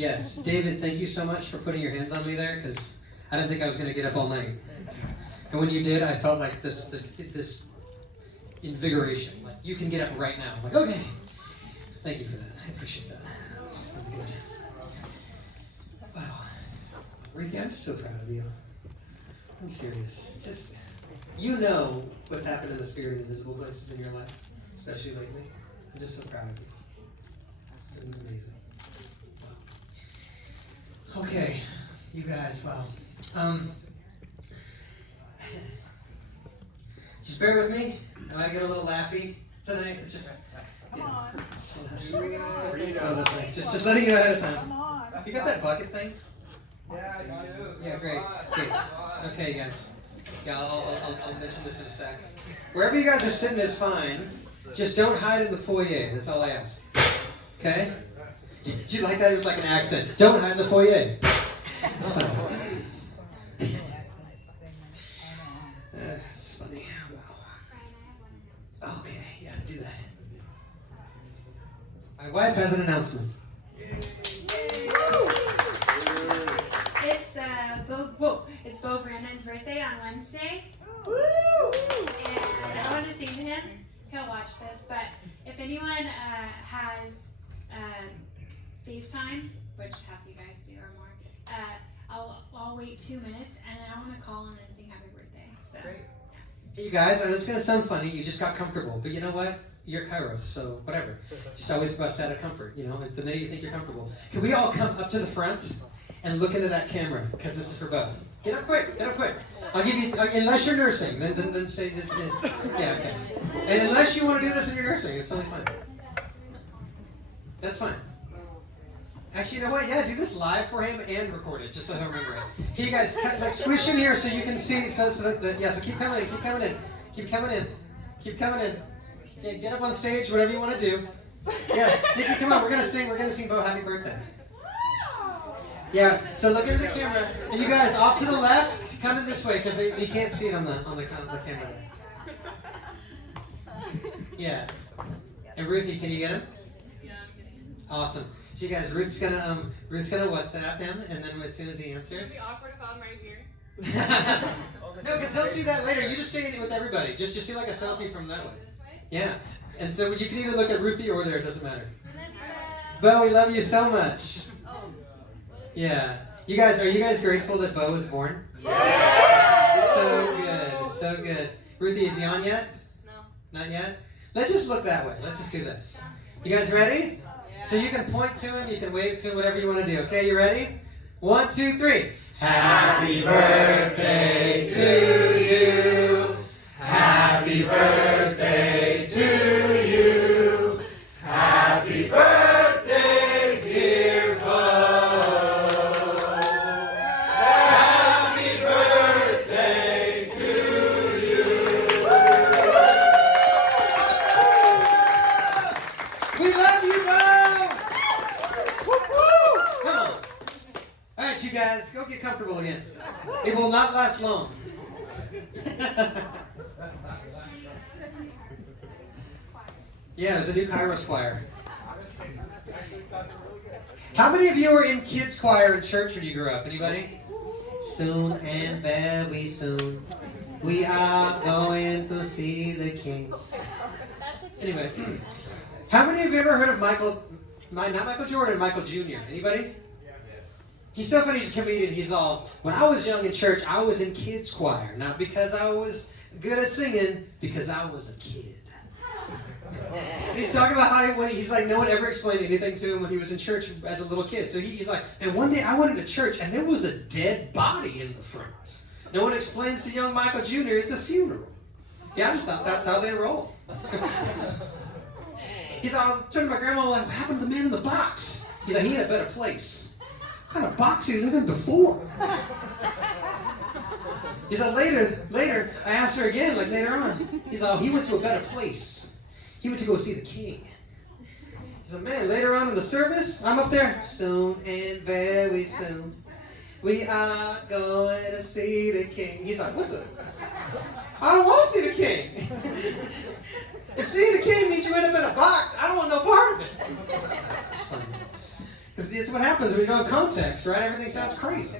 Yes, David, thank you so much for putting your hands on me there, because I didn't think I was going to get up all night. And when you did, I felt like this invigoration. Like, you can get up right now. I'm like, okay. Thank you for that. I appreciate that. That's really good. Wow. Ruthie, I'm just so proud of you. I'm serious. Just, you know what's happened in the spirit and invisible places in your life, especially lately. I'm just so proud of you. It's been amazing. Wow. Okay, you guys, wow. Just bear with me. I might get a little laughy tonight. It's just, Come on. Just letting you know ahead of time. Come on. You got that bucket thing? Yeah, I do. Yeah, great. Okay, guys. Yeah, I'll mention this in a sec. Wherever you guys are sitting is fine. Just don't hide in the foyer. That's all I ask. Okay? Did you like that? It was like an accent. Don't hide in the foyer. It's funny. It's funny. Wow. Okay, yeah, do that. My wife has an announcement. It's Bo Brandon's birthday on Wednesday. And I want to sing to him. He'll watch this, but if anyone has FaceTime, which half you guys do or more, I'll wait 2 minutes and then I want to call him and sing happy birthday. So, Great. Hey, you guys, I know it's going to sound funny. You just got comfortable, but you know what? You're Kairos, so whatever. Just always bust out of comfort, you know, like the minute you think you're comfortable. Can we all come up to the front and look into that camera? Because this is for Bo. Get up quick, get up quick. I'll give you, unless you're nursing, then stay, yeah, okay. And unless you want to do this in your nursing, it's totally fine. That's fine. Actually, you know what? Yeah, do this live for him and record it, just so he'll remember it. Can you guys, like, squish in here so you can see, so keep coming in, keep coming in, keep coming in, keep coming in. Yeah, get up on stage, whatever you want to do. Yeah, Nikki, come on, we're gonna sing Bo happy birthday. Yeah, so look into the camera, and you guys off to the left, come in this way because they can't see it on the camera. Yeah, and Ruthie, can you get him? yeah, I'm getting it. Awesome. So you guys, Ruth's gonna WhatsApp him, and then as soon as he answers. It'd be awkward if I'm right here. No, because he'll see that later. You just stay in it with everybody. Just do like a selfie from that way. This way? Yeah, and so you can either look at Ruthie or there. It doesn't matter. Bo, we love you so much. Yeah. You guys, are you guys grateful that Bo was born? Yeah. So good, so good. Ruthie, is he on yet? No. Not yet? Let's just look that way. Let's just do this. You guys ready? Yeah. So you can point to him, you can wave to him, whatever you want to do. Okay, you ready? 1, 2, 3. Happy birthday to you. Happy birthday to you. Happy birthday, dear Bo. Happy birthday to you. We love you, Bo. Come on. All right, you guys, go get comfortable again. It will not last long. Yeah, there's a new Kairos choir. How many of you were in kids choir in church when you grew up? Anybody? Soon and very soon, we are going to see the King. Anyway, how many of you ever heard of not Michael Jordan, Michael Jr.? Anybody? He's so funny, he's a comedian. He's all, when I was young in church, I was in kids choir. Not because I was good at singing, because I was a kid. And he's talking about how he's like, no one ever explained anything to him when he was in church as a little kid. So he's like, and one day I went into church and there was a dead body in the front. No one explains to young Michael Jr. it's a funeral. Yeah, I just thought that's how they roll. He's like, I was turning to my grandma like, what happened to the man in the box? He's like, he had a better place. What kind of box did he live in before? He's like, later, I asked her again, like later on. He's like, oh, he went to a better place. He went to go see the King. He's like, man, later on in the service, I'm up there. Soon and very soon, we are going to see the King. He's like, what the? I don't want to see the King. If seeing the King means you end up in a box, I don't want no part of it. It's funny. Because it's what happens when you don't have context, right? Everything sounds crazy.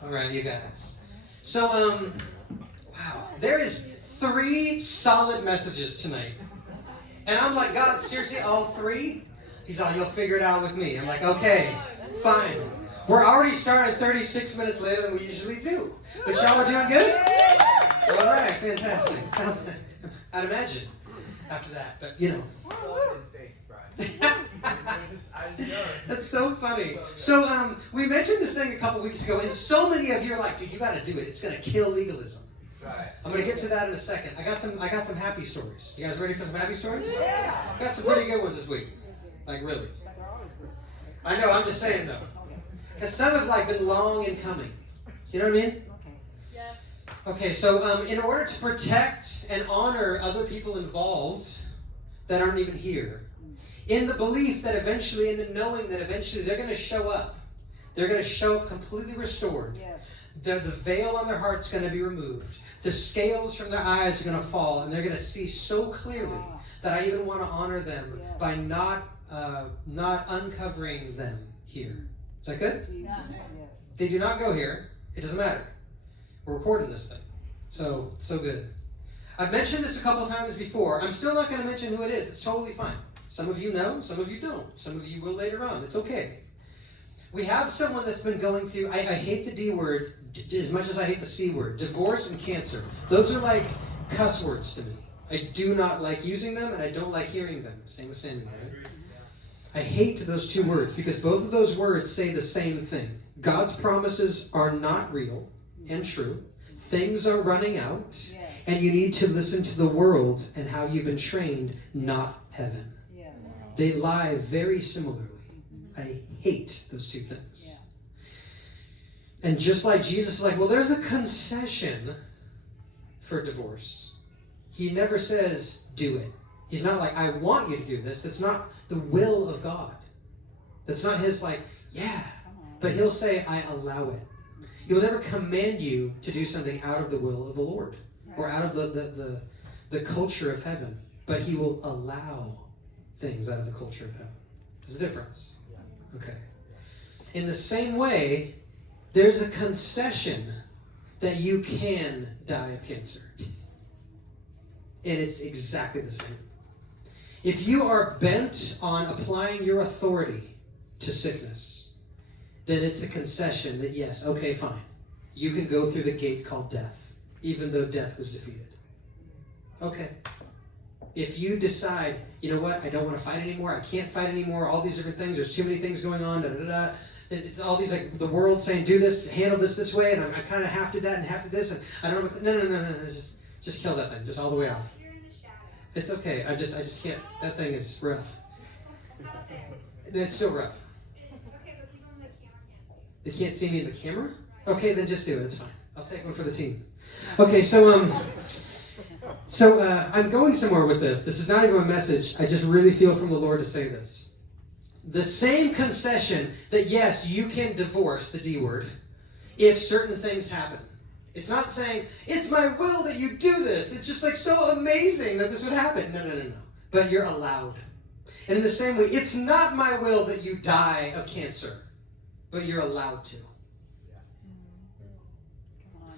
All right, you guys. So, wow. There is 3 solid messages tonight. And I'm like, God, seriously, all 3? He's like, you'll figure it out with me. I'm like, okay, fine. We're already starting 36 minutes later than we usually do. But y'all are doing good? All right, fantastic. I'd imagine after that, but you know. That's so funny. So we mentioned this thing a couple weeks ago, and so many of you are like, dude, you got to do it. It's going to kill legalism. Right. I'm going to get to that in a second. I got some happy stories. You guys ready for some happy stories? Yeah. I got some pretty good ones this week. Like really. I know. I'm just saying though, because some have like been long in coming. You know what I mean? Yeah. Okay. So in order to protect and honor other people involved that aren't even here, in the belief that eventually, in the knowing that eventually they're going to show up. They're going to show up completely restored. Yes. The veil on their heart's going to be removed. The scales from their eyes are going to fall, and they're going to see so clearly that I even want to honor them by not uncovering them here. Is that good? Yes. They do not go here. It doesn't matter. We're recording this thing. So good. I've mentioned this a couple times before. I'm still not going to mention who it is. It's totally fine. Some of you know, some of you don't. Some of you will later on. It's okay. We have someone that's been going through, I hate the D word as much as I hate the C word. Divorce and cancer. Those are like cuss words to me. I do not like using them, and I don't like hearing them. Same with Samuel, right? I hate those 2 words because both of those words say the same thing. God's promises are not real and true. Things are running out, and you need to listen to the world and how you've been trained, not heaven. They lie very similarly. I hate those 2 things. Yeah. And just like Jesus is like, well, there's a concession for divorce. He never says, do it. He's not like, I want you to do this. That's not the will of God. That's not his like, yeah. But he'll say, I allow it. He will never command you to do something out of the will of the Lord or out of the culture of heaven. But he will allow things out of the culture of heaven. There's a difference. Okay. In the same way, there's a concession that you can die of cancer. And it's exactly the same. If you are bent on applying your authority to sickness, then it's a concession that yes, okay, fine. You can go through the gate called death, even though death was defeated. Okay. If you decide, you know what, I don't want to fight anymore, I can't fight anymore, all these different things, there's too many things going on, it's all these, like, the world saying, do this, handle this way, and I kind of have to that and have to this, and I don't know, no, just kill that thing, just all the way off. You're in the shadow. It's okay, I just can't, that thing is rough. It's still rough. Okay, but people on the camera can't see. They can't see me in the camera? Okay, then just do it, it's fine. I'll take one for the team. Okay, so I'm going somewhere with this. This is not even a message. I just really feel from the Lord to say this. The same concession that, yes, you can divorce, the D word, if certain things happen. It's not saying, it's my will that you do this. It's just like so amazing that this would happen. No. But you're allowed. And in the same way, it's not my will that you die of cancer, but you're allowed to.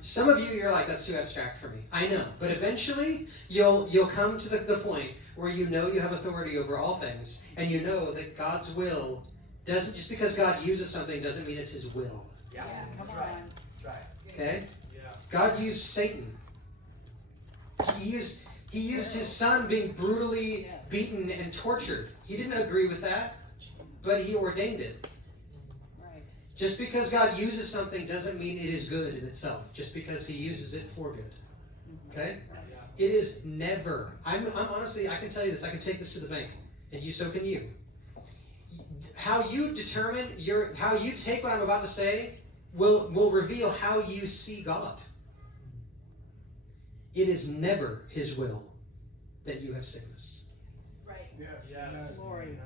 Some of you, you're like, that's too abstract for me. I know. But eventually, you'll come to the point where you know you have authority over all things, and you know that God's will doesn't, just because God uses something doesn't mean it's his will. Yeah, that's right. That's right. Okay? Yeah. God used Satan. He used his son being brutally beaten and tortured. He didn't agree with that, but he ordained it. Just because God uses something doesn't mean it is good in itself. Just because he uses it for good. Okay? It is never. I'm honestly, I can tell you this. I can take this to the bank. And so can you. How you determine how you take what I'm about to say will reveal how you see God. It is never his will that you have sickness. Right. Yes. Glory.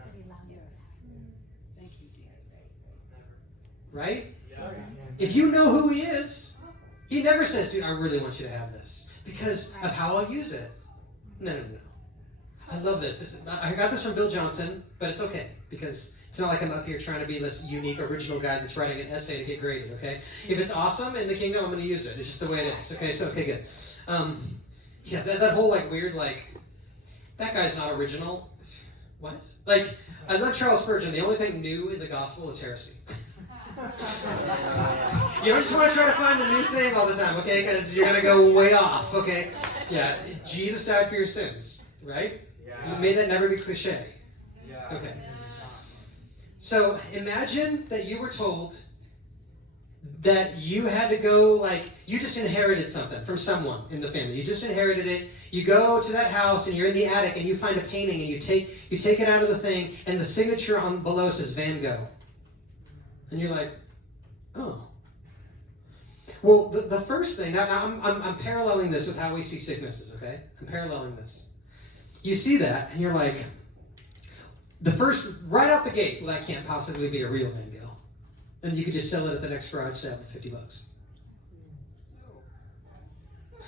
Right? Yeah. If you know who he is, he never says, dude, I really want you to have this because of how I'll use it. No. I love this. I got this from Bill Johnson, but it's okay because it's not like I'm up here trying to be this unique, original guy that's writing an essay to get graded, okay? If it's awesome in the kingdom, I'm going to use it. It's just the way it is, okay? So, okay, good. Yeah, that whole, like, weird, like, that guy's not original. What? Like, I love Charles Spurgeon. The only thing new in the gospel is heresy. You don't just want to try to find the new thing all the time, okay? Because you're going to go way off, okay? Yeah, Jesus died for your sins, right? Yeah. May that never be cliche. Yeah. Okay. So imagine that you were told that you had to go, like, you just inherited something from someone in the family. You just inherited it. You go to that house and you're in the attic and you find a painting and you take it out of the thing and the signature on below says Van Gogh. And you're like, oh. Well, the first thing, now I'm paralleling this with how we see sicknesses, okay? I'm paralleling this. You see that and you're like, the first, right out the gate, well, that can't possibly be a real Van Gogh. And you could just sell it at the next garage sale for $50.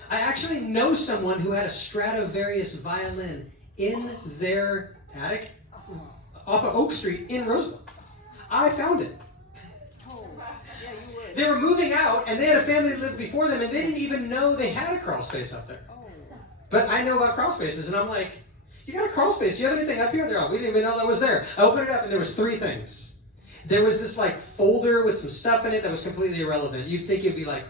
I actually know someone who had a Stradivarius violin in their attic off of Oak Street in Roseville. I found it. They were moving out, and they had a family that lived before them, and they didn't even know they had a crawl space up there. But I know about crawl spaces, and I'm like, you got a crawl space. Do you have anything up here? They're all, we didn't even know that was there. I opened it up, and there was 3 things. There was this, like, folder with some stuff in it that was completely irrelevant. You'd think it'd be, like,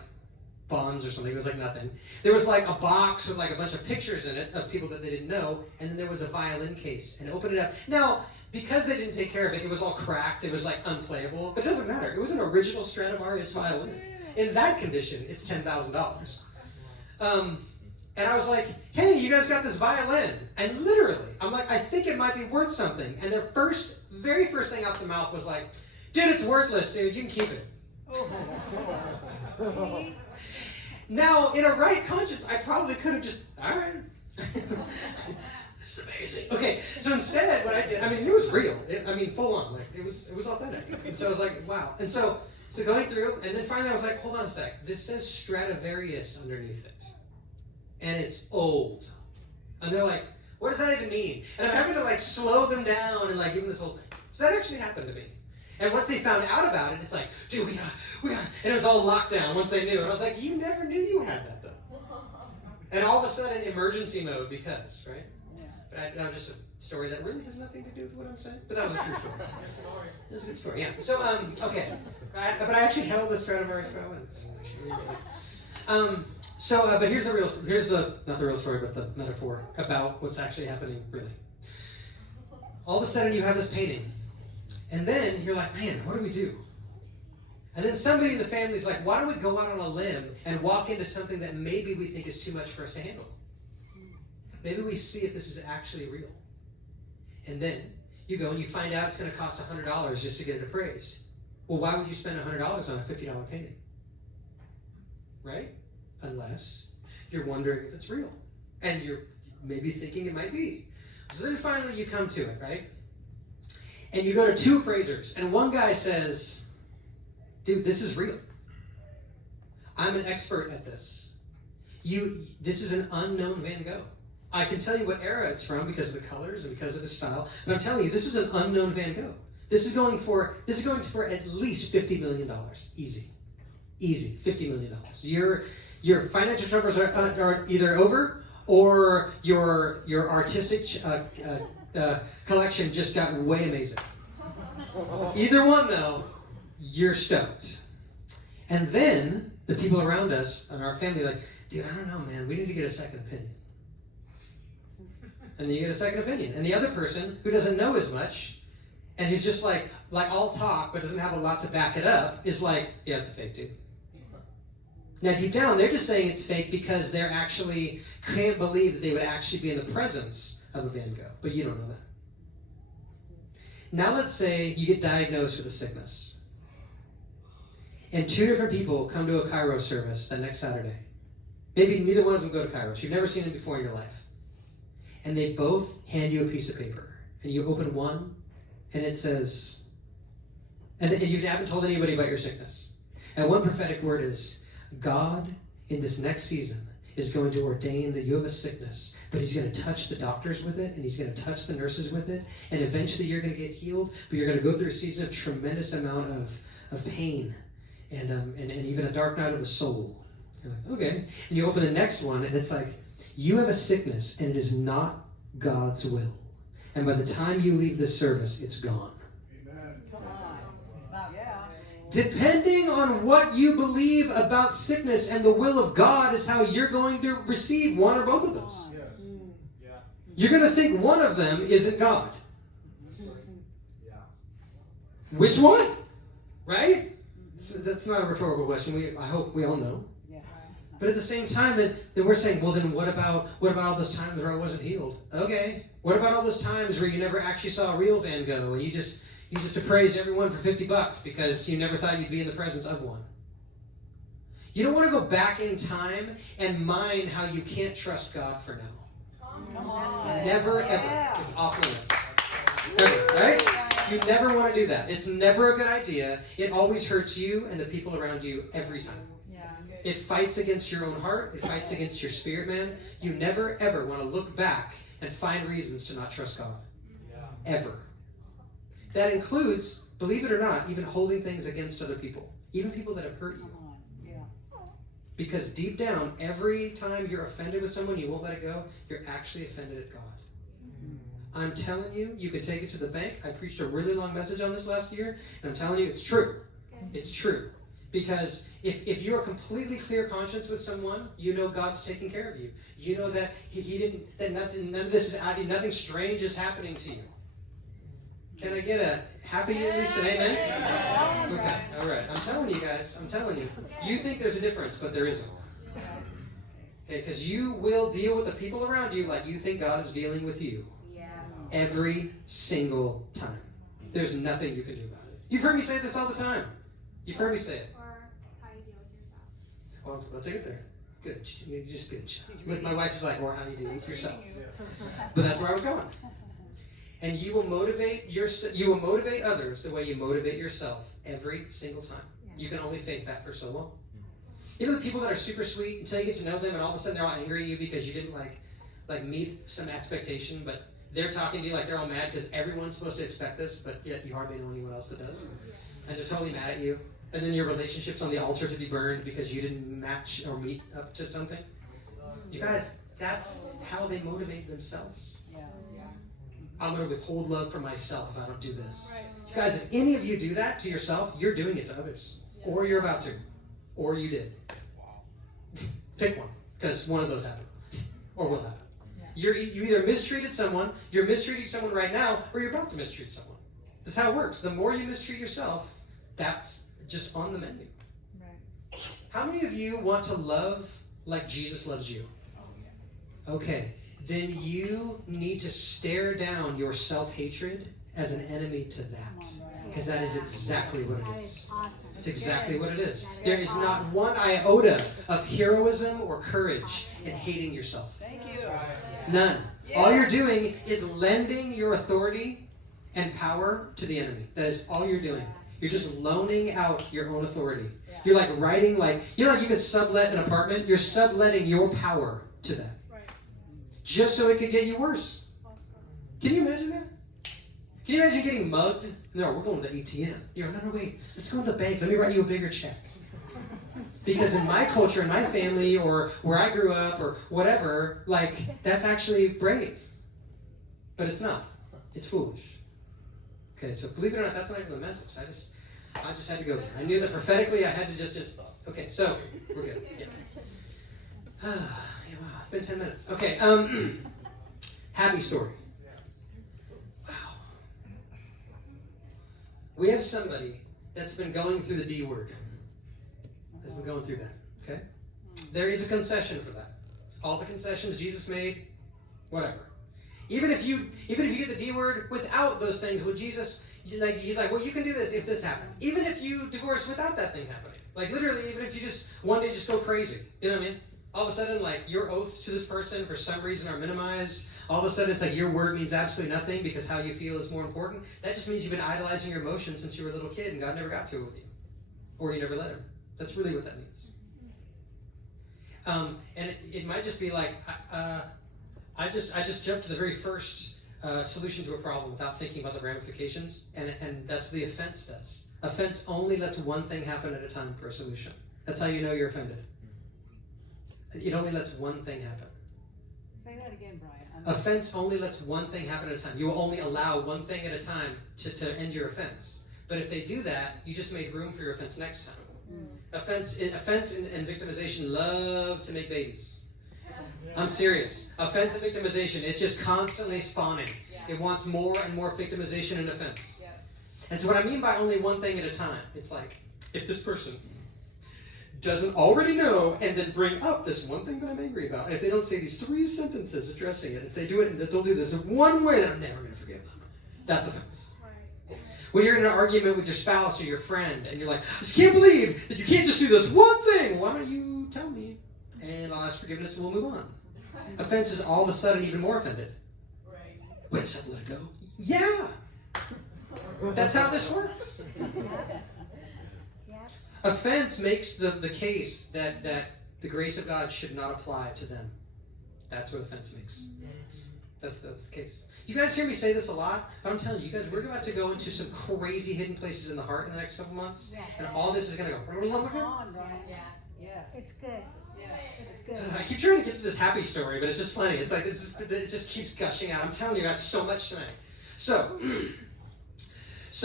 bonds or something. It was, like, nothing. There was, like, a box with, like, a bunch of pictures in it of people that they didn't know, and then there was a violin case. And opened it up. Now, because they didn't take care of it, it was all cracked. It was, like, unplayable. But it doesn't matter. It was an original Stradivarius violin. In that condition, it's $10,000. And I was like, hey, you guys got this violin. And literally, I'm like, I think it might be worth something. And their very first thing out the mouth was like, dude, it's worthless, dude. You can keep it. Now, in a right conscience, I probably could have just, all right. This is amazing. Okay, so instead, what I did, I mean, it was real. Full on. Like, it was authentic. And so I was like, wow. And so going through, and then finally I was like, hold on a sec. This says Stradivarius underneath it. And it's old. And they're like, what does that even mean? And I'm having to, like, slow them down and, like, give them this whole thing. So that actually happened to me. And once they found out about it, it's like, dude, we got, and it was all locked down once they knew. And I was like, you never knew you had that, though. And all of a sudden, emergency mode because, right? Yeah. But that was just a story that really has nothing to do with what I'm saying. But that was a true story. It was a good story, yeah. So, okay. But I actually held the Stradivarius violin. But here's not the real story, but the metaphor about what's actually happening, really. All of a sudden, you have this painting. And then you're like, man, what do we do? And then somebody in the family is like, why don't we go out on a limb and walk into something that maybe we think is too much for us to handle? Maybe we see if this is actually real. And then you go and you find out it's going to cost $100 just to get it appraised. Well, why would you spend $100 on a $50 painting? Right? Unless you're wondering if it's real. And you're maybe thinking it might be. So then finally you come to it, right? And you go to 2 appraisers, and one guy says, dude, this is real. I'm an expert at this. This is an unknown Van Gogh. I can tell you what era it's from because of the colors and because of the style, but I'm telling you, this is an unknown Van Gogh. This is going for at least $50 million. Easy, $50 million. Your financial troubles are either over, or your artistic collection just got way amazing. Either one, though, you're stoked. And then the people around us and our family are like, dude, I don't know, man. We need to get a second opinion. And then you get a second opinion. And the other person who doesn't know as much, and who's just like all talk but doesn't have a lot to back it up, is like, yeah, it's a fake, dude. Now, deep down, they're just saying it's fake because they're actually can't believe that they would actually be in the presence of a Van Gogh. But you don't know that. Now let's say you get diagnosed with a sickness. And 2 different people come to a Kairos service that next Saturday. Maybe neither one of them go to Kairos. You've never seen them before in your life. And they both hand you a piece of paper. And you open one, and it says, and you haven't told anybody about your sickness. And one prophetic word is, God, in this next season, is going to ordain that you have a sickness, but he's going to touch the doctors with it, and he's going to touch the nurses with it, and eventually you're going to get healed, but you're going to go through a season of tremendous amount of pain and even a dark night of the soul. You're like, okay. And you open the next one, and it's like, you have a sickness, and it is not God's will. And by the time you leave this service, it's gone. Amen. Come on. Yeah. Depending on what you believe about sickness and the will of God is how you're going to receive one or both of those. Yes. Yeah. You're going to think one of them isn't God. Yeah. Which one? Right? That's not a rhetorical question. I hope we all know. But at the same time, then we're saying, well, then what about all those times where I wasn't healed? Okay. What about all those times where you never actually saw a real Van Gogh and you just appraised everyone for $50 because you never thought you'd be in the presence of one? You don't want to go back in time and mine how you can't trust God for now. Come on. Never, ever. It's off limits. Ever, right? You never want to do that. It's never a good idea. It always hurts you and the people around you every time. It fights against your own heart. It fights against your spirit, man. You never, ever want to look back and find reasons to not trust God. Ever. That includes, believe it or not, even holding things against other people. Even people that have hurt you. Because deep down, every time you're offended with someone, you won't let it go, you're actually offended at God. I'm telling you, you can take it to the bank. I preached a really long message on this last year, and I'm telling you, it's true. It's true. Because if you're a completely clear conscience with someone, you know God's taking care of you. You know that none of this is out, nothing strange is happening to you. Can I get a happy at least an amen? Okay, all right. I'm telling you guys, I'm telling you. You think there's a difference, but there isn't. Okay, because you will deal with the people around you like you think God is dealing with you. Every single time. There's nothing you can do about it. You've heard me say this all the time. You've heard me say it. Or how you deal with yourself. Well, let's take it there. Good. You just good. My wife is like, or how you deal with yourself. But that's where I was going. And you will motivate others the way you motivate yourself every single time. You can only fake that for so long. You know the people that are super sweet until you get to know them, and all of a sudden they're all angry at you because you didn't like meet some expectation, but they're talking to you like they're all mad because everyone's supposed to expect this, but yet you hardly know anyone else that does. And they're totally mad at you. And then your relationship's on the altar to be burned because you didn't match or meet up to something. You guys, that's how they motivate themselves. I'm going to withhold love from myself if I don't do this. You guys, if any of you do that to yourself, you're doing it to others. Or you're about to. Or you did. Pick one, because one of those happened. Or will happen. You either mistreated someone, you're mistreating someone right now, or you're about to mistreat someone. That's how it works. The more you mistreat yourself, that's just on the menu. How many of you want to love like Jesus loves you? Okay, then you need to stare down your self-hatred as an enemy to that. Because that is exactly what it is. It's exactly what it is. There is not one iota of heroism or courage in hating yourself. Thank you. None. All you're doing is lending your authority and power to the enemy. That is all you're doing. You're just loaning out your own authority. You're like writing, like you can sublet an apartment. You're subletting your power to that. Just so it could get you worse. Can you imagine that? Can you imagine getting mugged? No, we're going to the ATM. You're no, wait. Let's go to the bank. Let me write you a bigger check. Because in my culture, in my family, or where I grew up, or whatever, that's actually brave. But it's not. It's foolish. Okay, so believe it or not, that's not even the message. I just had to go there. I knew that prophetically I had to just okay, so we're good. Yeah. Yeah, wow, it's been 10 minutes. Okay, happy story. Wow. We have somebody that's been going through the D word. Has been going through that. Okay? There is a concession for that. All the concessions Jesus made, whatever. Even if you get the D word without those things with Jesus, he's like, well, you can do this if this happened. Even if you divorce without that thing happening. Like literally, even if you just one day just go crazy. You know what I mean? All of a sudden, your oaths to this person for some reason are minimized. All of a sudden, it's like your word means absolutely nothing because how you feel is more important. That just means you've been idolizing your emotions since you were a little kid and God never got to it with you. Or you never let him. That's really what that means. And it might just be like, I just jumped to the very first solution to a problem without thinking about the ramifications, and that's what the offense does. Offense only lets one thing happen at a time for a solution. That's how you know you're offended. It only lets one thing happen. Say that again, Brian. Offense only lets one thing happen at a time. You will only allow one thing at a time to end your offense. But if they do that, you just made room for your offense next time. Offense and victimization love to make babies. I'm serious. Offense and victimization, it's just constantly spawning. It wants more and more victimization and offense. And so what I mean by only one thing at a time, it's like, if this person doesn't already know and then bring up this one thing that I'm angry about, and if they don't say these 3 sentences addressing it, if they do it and they'll do this in one way, then I'm never going to forgive them. That's offense. When you're in an argument with your spouse or your friend, and you're like, I just can't believe that you can't just do this one thing. Why don't you tell me? And I'll ask forgiveness and we'll move on. Offense is all of a sudden even more offended. Wait a second, let it go. Yeah. That's how this works. Offense makes the case that the grace of God should not apply to them. That's what offense makes. That's the case. You guys hear me say this a lot, but I'm telling you guys, we're about to go into some crazy hidden places in the heart in the next couple months, and all this is going to go. Come on, Brian. Yes. It's good. It's good. I keep trying to get to this happy story, but it's just funny. It's like it just keeps gushing out. I'm telling you, I got so much tonight. So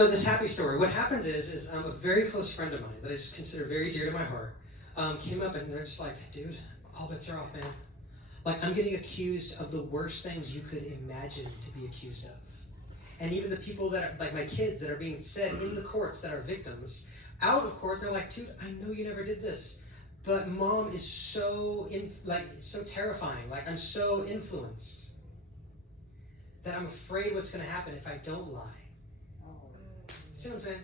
this happy story. What happens is a very close friend of mine that I just consider very dear to my heart came up and they're just like, dude, all bets are off, man. Like, I'm getting accused of the worst things you could imagine to be accused of. And even the people that are, like my kids that are being said in the courts that are victims, out of court, they're like, dude, I know you never did this, but mom is so terrifying. Like, I'm so influenced that I'm afraid what's going to happen if I don't lie. See what I'm saying?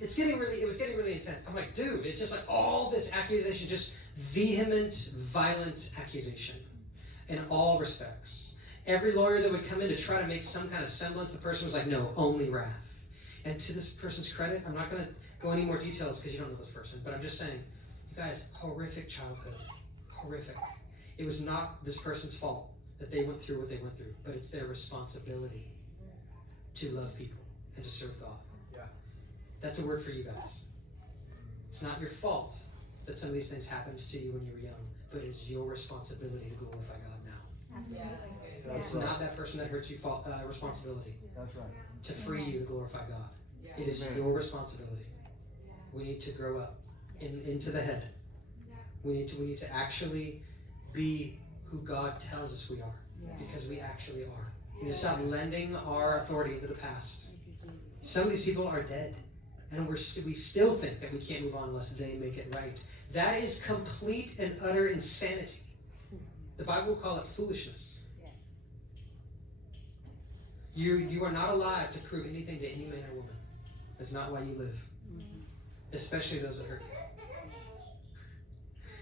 It was getting really intense. I'm like, dude, it's just like all this accusation, just vehement, violent accusation in all respects. Every lawyer that would come in to try to make some kind of semblance, the person was like, no, only wrath. And to this person's credit, I'm not going to go any more details because you don't know this person, but I'm just saying, you guys, horrific childhood. Horrific. It was not this person's fault that they went through what they went through, but it's their responsibility to love people and to serve God. That's a word for you guys. It's not your fault that some of these things happened to you when you were young, but it's your responsibility to glorify God now. Absolutely. It's not that person that hurt you responsibility. That's right. To free you to glorify God. It is your responsibility. We need to grow up into the head. We need to actually be who God tells us we are, because we actually are. We need to stop lending our authority into the past. Some of these people are dead. And we still think that we can't move on unless they make it right. That is complete and utter insanity. The Bible will call it foolishness. Yes. You are not alive to prove anything to any man or woman. That's not why you live. Especially those that hurt you.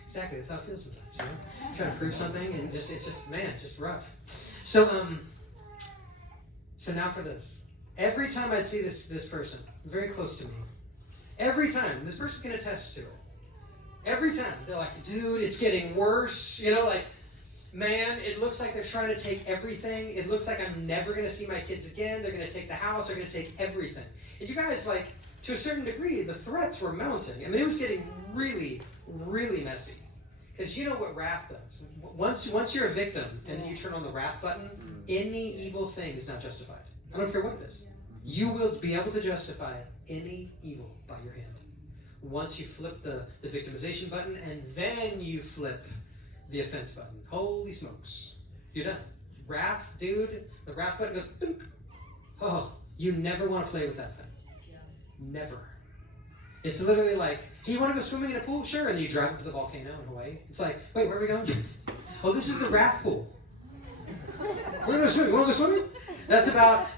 Exactly, that's how it feels sometimes, you know? Trying to prove something and it's just rough. So now for this. Every time I see this person, very close to me, every time, this person can attest to it. Every time, they're like, dude, it's getting worse. You know, like, man, it looks like they're trying to take everything. It looks like I'm never going to see my kids again. They're going to take the house. They're going to take everything. And you guys, like, to a certain degree, the threats were mounting. I mean, it was getting really, really messy. Because you know what wrath does. Once you're a victim and then you turn on the wrath button, any evil thing is not justified. I don't care what it is. You will be able to justify any evil by your hand. Once you flip the victimization button and then you flip the offense button. Holy smokes. You're done. Wrath, dude, the wrath button goes, boink. Oh, you never want to play with that thing. Never. It's literally like, hey, you want to go swimming in a pool? Sure. And then you drive up to the volcano in Hawaii. It's like, wait, where are we going? Oh, this is the wrath pool. We're going to go swimming. You want to go swimming? That's about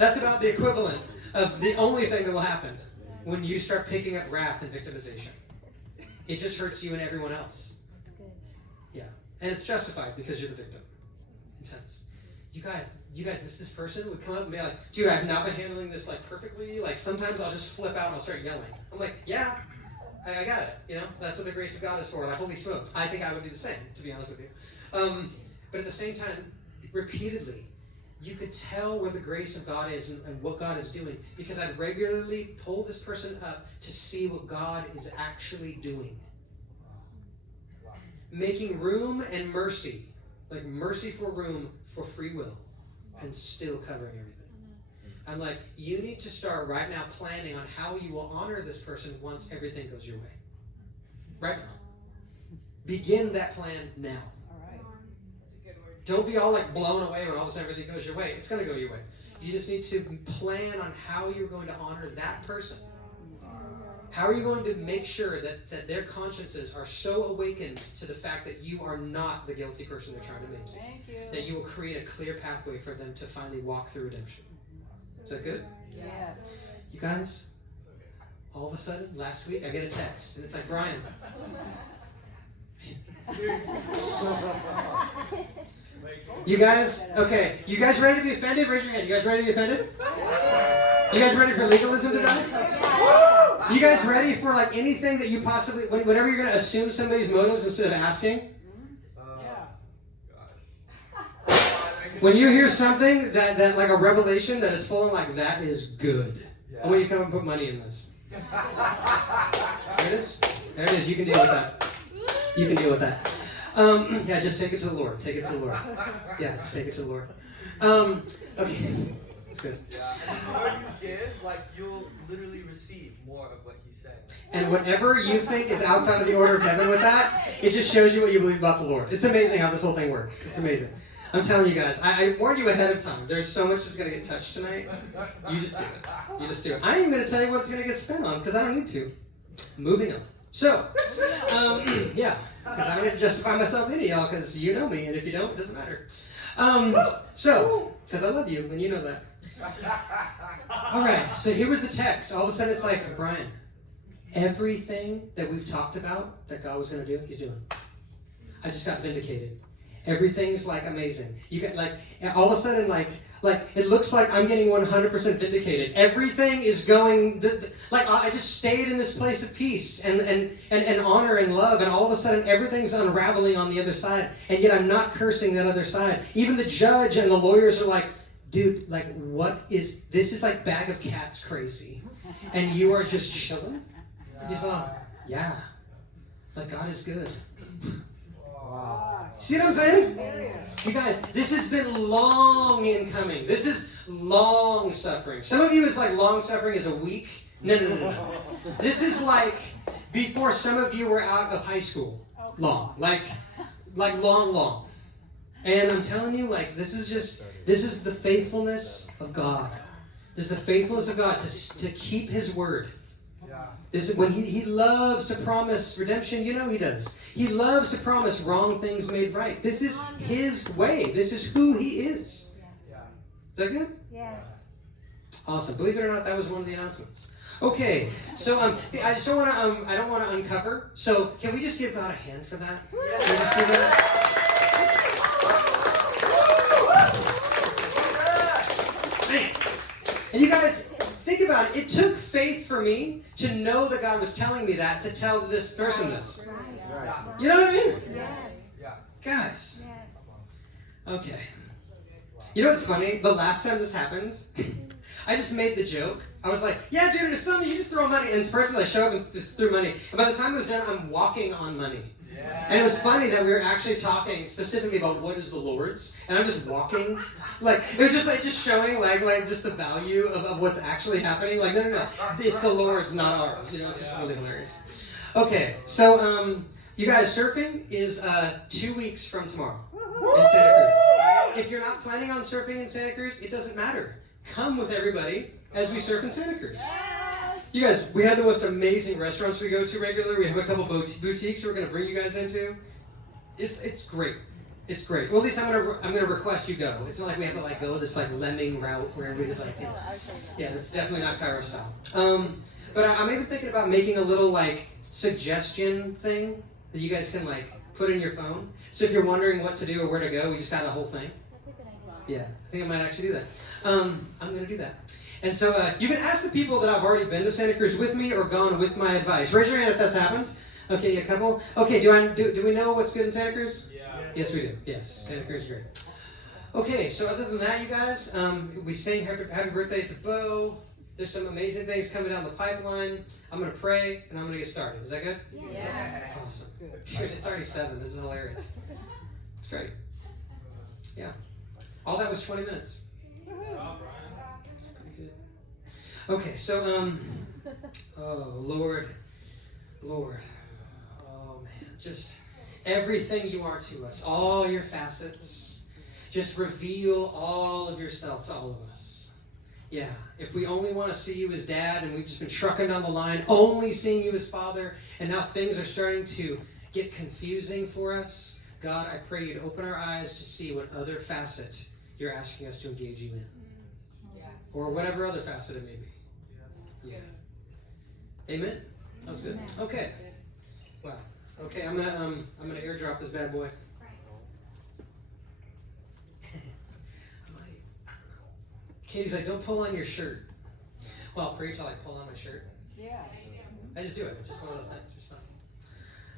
the equivalent of the only thing that will happen when you start picking up wrath and victimization. It just hurts you and everyone else. Yeah. And it's justified because you're the victim. Intense. You guys, this person would come up and be like, dude, I've not been handling this like perfectly. Like sometimes I'll just flip out and I'll start yelling. I'm like, yeah, I got it. You know, that's what the grace of God is for. Like, holy smokes, I think I would do the same, to be honest with you. But at the same time, repeatedly, you could tell where the grace of God is and what God is doing, because I'd regularly pull this person up to see what God is actually doing. Making room and mercy, like mercy for room for free will, and still covering everything. I'm like, you need to start right now planning on how you will honor this person once everything goes your way. Right now. Begin that plan now. Don't be all like blown away when all of a sudden everything goes your way. It's going to go your way. You just need to plan on how you're going to honor that person. How are you going to make sure that their consciences are so awakened to the fact that you are not the guilty person they're trying to make you? Thank you. That you will create a clear pathway for them to finally walk through redemption. Is that good? Yes. You guys, all of a sudden, last week, I get a text, and it's like, Brian. You guys, okay, you guys ready to be offended? Raise your hand. You guys ready to be offended? You guys ready for legalism to die? You guys ready for like anything that you possibly, whenever you're going to assume somebody's motives instead of asking? When you hear something that like a revelation that is full of like, that is good. I want you to come and put money in this. There it is. There it is. You can deal with that. You can deal with that. Yeah, just take it to the Lord. Take it to the Lord. Yeah, just take it to the Lord. Okay. That's good. Yeah. The more you give, like you'll literally receive more of what he's saying. And whatever you think is outside of the order of heaven with that, it just shows you what you believe about the Lord. It's amazing how this whole thing works. It's amazing. I'm telling you guys, I warned you ahead of time. There's so much that's going to get touched tonight. You just do it. You just do it. I ain't even going to tell you what it's going to get spent on because I don't need to. Moving on. So, yeah, because I'm going to justify myself into y'all because you know me, and if you don't, it doesn't matter. So, because I love you, and you know that. All right, so here was the text. All of a sudden, it's like, Brian, everything that we've talked about that God was going to do, he's doing. I just got vindicated. Everything's like amazing. You get like all of a sudden like it looks like I'm getting 100% vindicated. Everything is going like I just stayed in this place of peace and honor and love, and all of a sudden everything's unraveling on the other side, and yet I'm not cursing that other side. Even the judge and the lawyers are like, dude, like what is this? Is like bag of cats crazy, and you are just chilling. He's like, yeah, like God is good. Wow. See what I'm saying? You guys, this has been long in coming. This is long suffering. Some of you is like long suffering is a week. No. This is like before some of you were out of high school. Long. Like long. And I'm telling you, like, this is the faithfulness of God. This is the faithfulness of God to keep his word. This is when he loves to promise redemption. You know he does. He loves to promise wrong things made right. This is his way. This is who he is. Yeah. Is that good? Yes. Awesome. Believe it or not, that was one of the announcements. Okay, so I just don't want to I don't want to uncover. So can we just give God a hand for that? Can we just give that? Man. And you guys, think about it. It took faith for me to know that God was telling me that, to tell this person this. Right. You know what I mean? Yes. Yeah. Guys. Yes. Okay. You know what's funny? The last time this happened, I just made the joke. I was like, yeah, dude, if something, you just throw money. And this person, like, showed up and threw money. And by the time it was done, I'm walking on money. Yeah. And it was funny that we were actually talking specifically about what is the Lord's. And I'm just walking. Like, it was just showing, like just the value of what's actually happening. Like, no. It's the Lord's, not ours. You know, it's just really hilarious. Okay, so, you guys, surfing is 2 weeks from tomorrow in Santa Cruz. If you're not planning on surfing in Santa Cruz, it doesn't matter. Come with everybody as we surf in Santa Cruz. You guys, we have the most amazing restaurants we go to regularly. We have a couple boutiques we're going to bring you guys into. It's great. It's great. Well, at least I'm gonna request you go. It's not like we have to like go this like lemming route where everybody's like, yeah, that's definitely not Cairo style. But I'm even thinking about making a little like suggestion thing that you guys can like put in your phone. So if you're wondering what to do or where to go, we just got a whole thing. That's a good idea. Yeah, I think I might actually do that. I'm gonna do that. And so you can ask the people that have already been to Santa Cruz with me or gone with my advice. Raise your hand if that's happened. Okay, a couple. Okay, do we know what's good in Santa Cruz? Yeah. Yes, we do. Yes, Santa Cruz is great. Okay, so other than that, you guys, we sang happy birthday to Bo. There's some amazing things coming down the pipeline. I'm going to pray, and I'm going to get started. Is that good? Yeah. Awesome. Dude, it's already 7. This is hilarious. It's great. Yeah. All that was 20 minutes. Pretty good. Okay, so, oh, Lord. Oh, man. Just everything you are to us, all your facets. Just reveal all of yourself to all of us. Yeah, if we only want to see you as dad and we've just been trucking down the line, only seeing you as father, and now things are starting to get confusing for us, God, I pray you to open our eyes to see what other facet you're asking us to engage you in. Yes. Or whatever other facet it may be. Yeah. Amen? Sounds good. Okay. Wow. Okay, I'm gonna airdrop this bad boy. Katie's like, don't pull on your shirt. Well, for each I like pull on my shirt. Yeah. I just do it. It's just one of those things. It's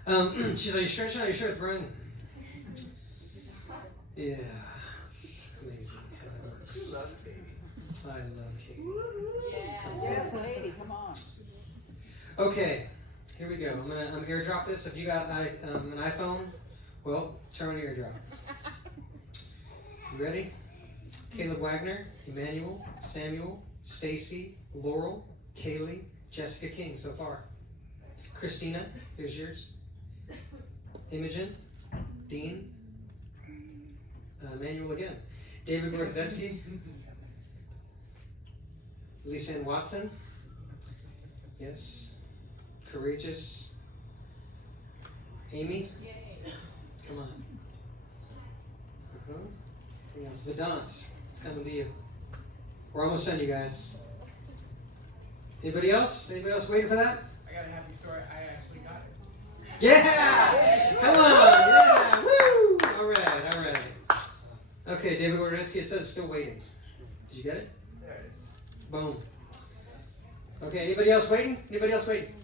fun. She's like, you stretching out your shirt with Brion? Yeah. It's amazing how that works. I love Katie. Yes, lady, come on. Okay, here we go. I'm gonna airdrop this. If you got an iPhone, well, turn on your airdrop. You ready? Caleb Wagner, Emmanuel, Samuel, Stacy, Laurel, Kaylee, Jessica King so far. Christina, here's yours. Imogen, Dean, Emmanuel again. David Gordonetsky, Lisanne Watson, yes. Courageous, Amy, come on. Yes, Vedant, it's coming to you. We're almost done, you guys. Anybody else? Anybody else waiting for that? I got a happy story. I actually got it. Yeah! Come on! Yeah! Woo! All right. Okay, David Gordonetsky, it says still waiting. Did you get it? There it is. Boom. Okay, anybody else waiting? I'm waiting.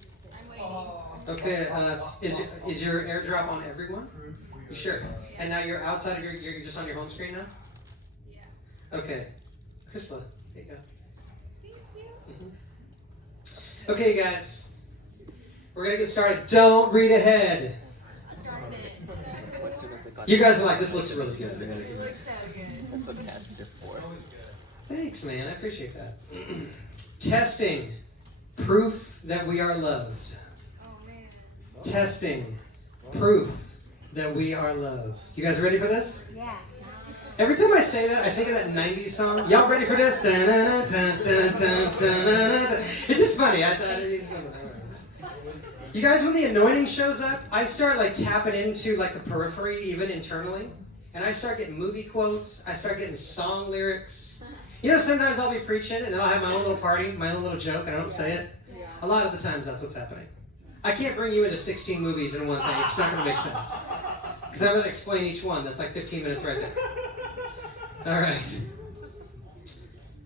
Okay, is your airdrop on everyone? You sure? And now you're outside of you're just on your home screen now? Yeah. Okay. Chrisla, there you go. Thank you. Okay, guys. We're going to get started. Don't read ahead. You guys are like, this looks really good. That's what tests are for. Thanks, man. I appreciate that. Testing. Proof that we are loved. Testing. Proof that we are loved. You guys ready for this? Yeah. Every time I say that, I think of that 90s song. Y'all ready for this? It's just funny. You guys, when the anointing shows up, I start like tapping into like the periphery, even internally. And I start getting movie quotes. I start getting song lyrics. You know, sometimes I'll be preaching and then I'll have my own little party, my own little joke. I don't say it. A lot of the times that's what's happening. I can't bring you into 16 movies in one thing. It's not going to make sense. Because I'm going to explain each one. That's like 15 minutes right there. All right.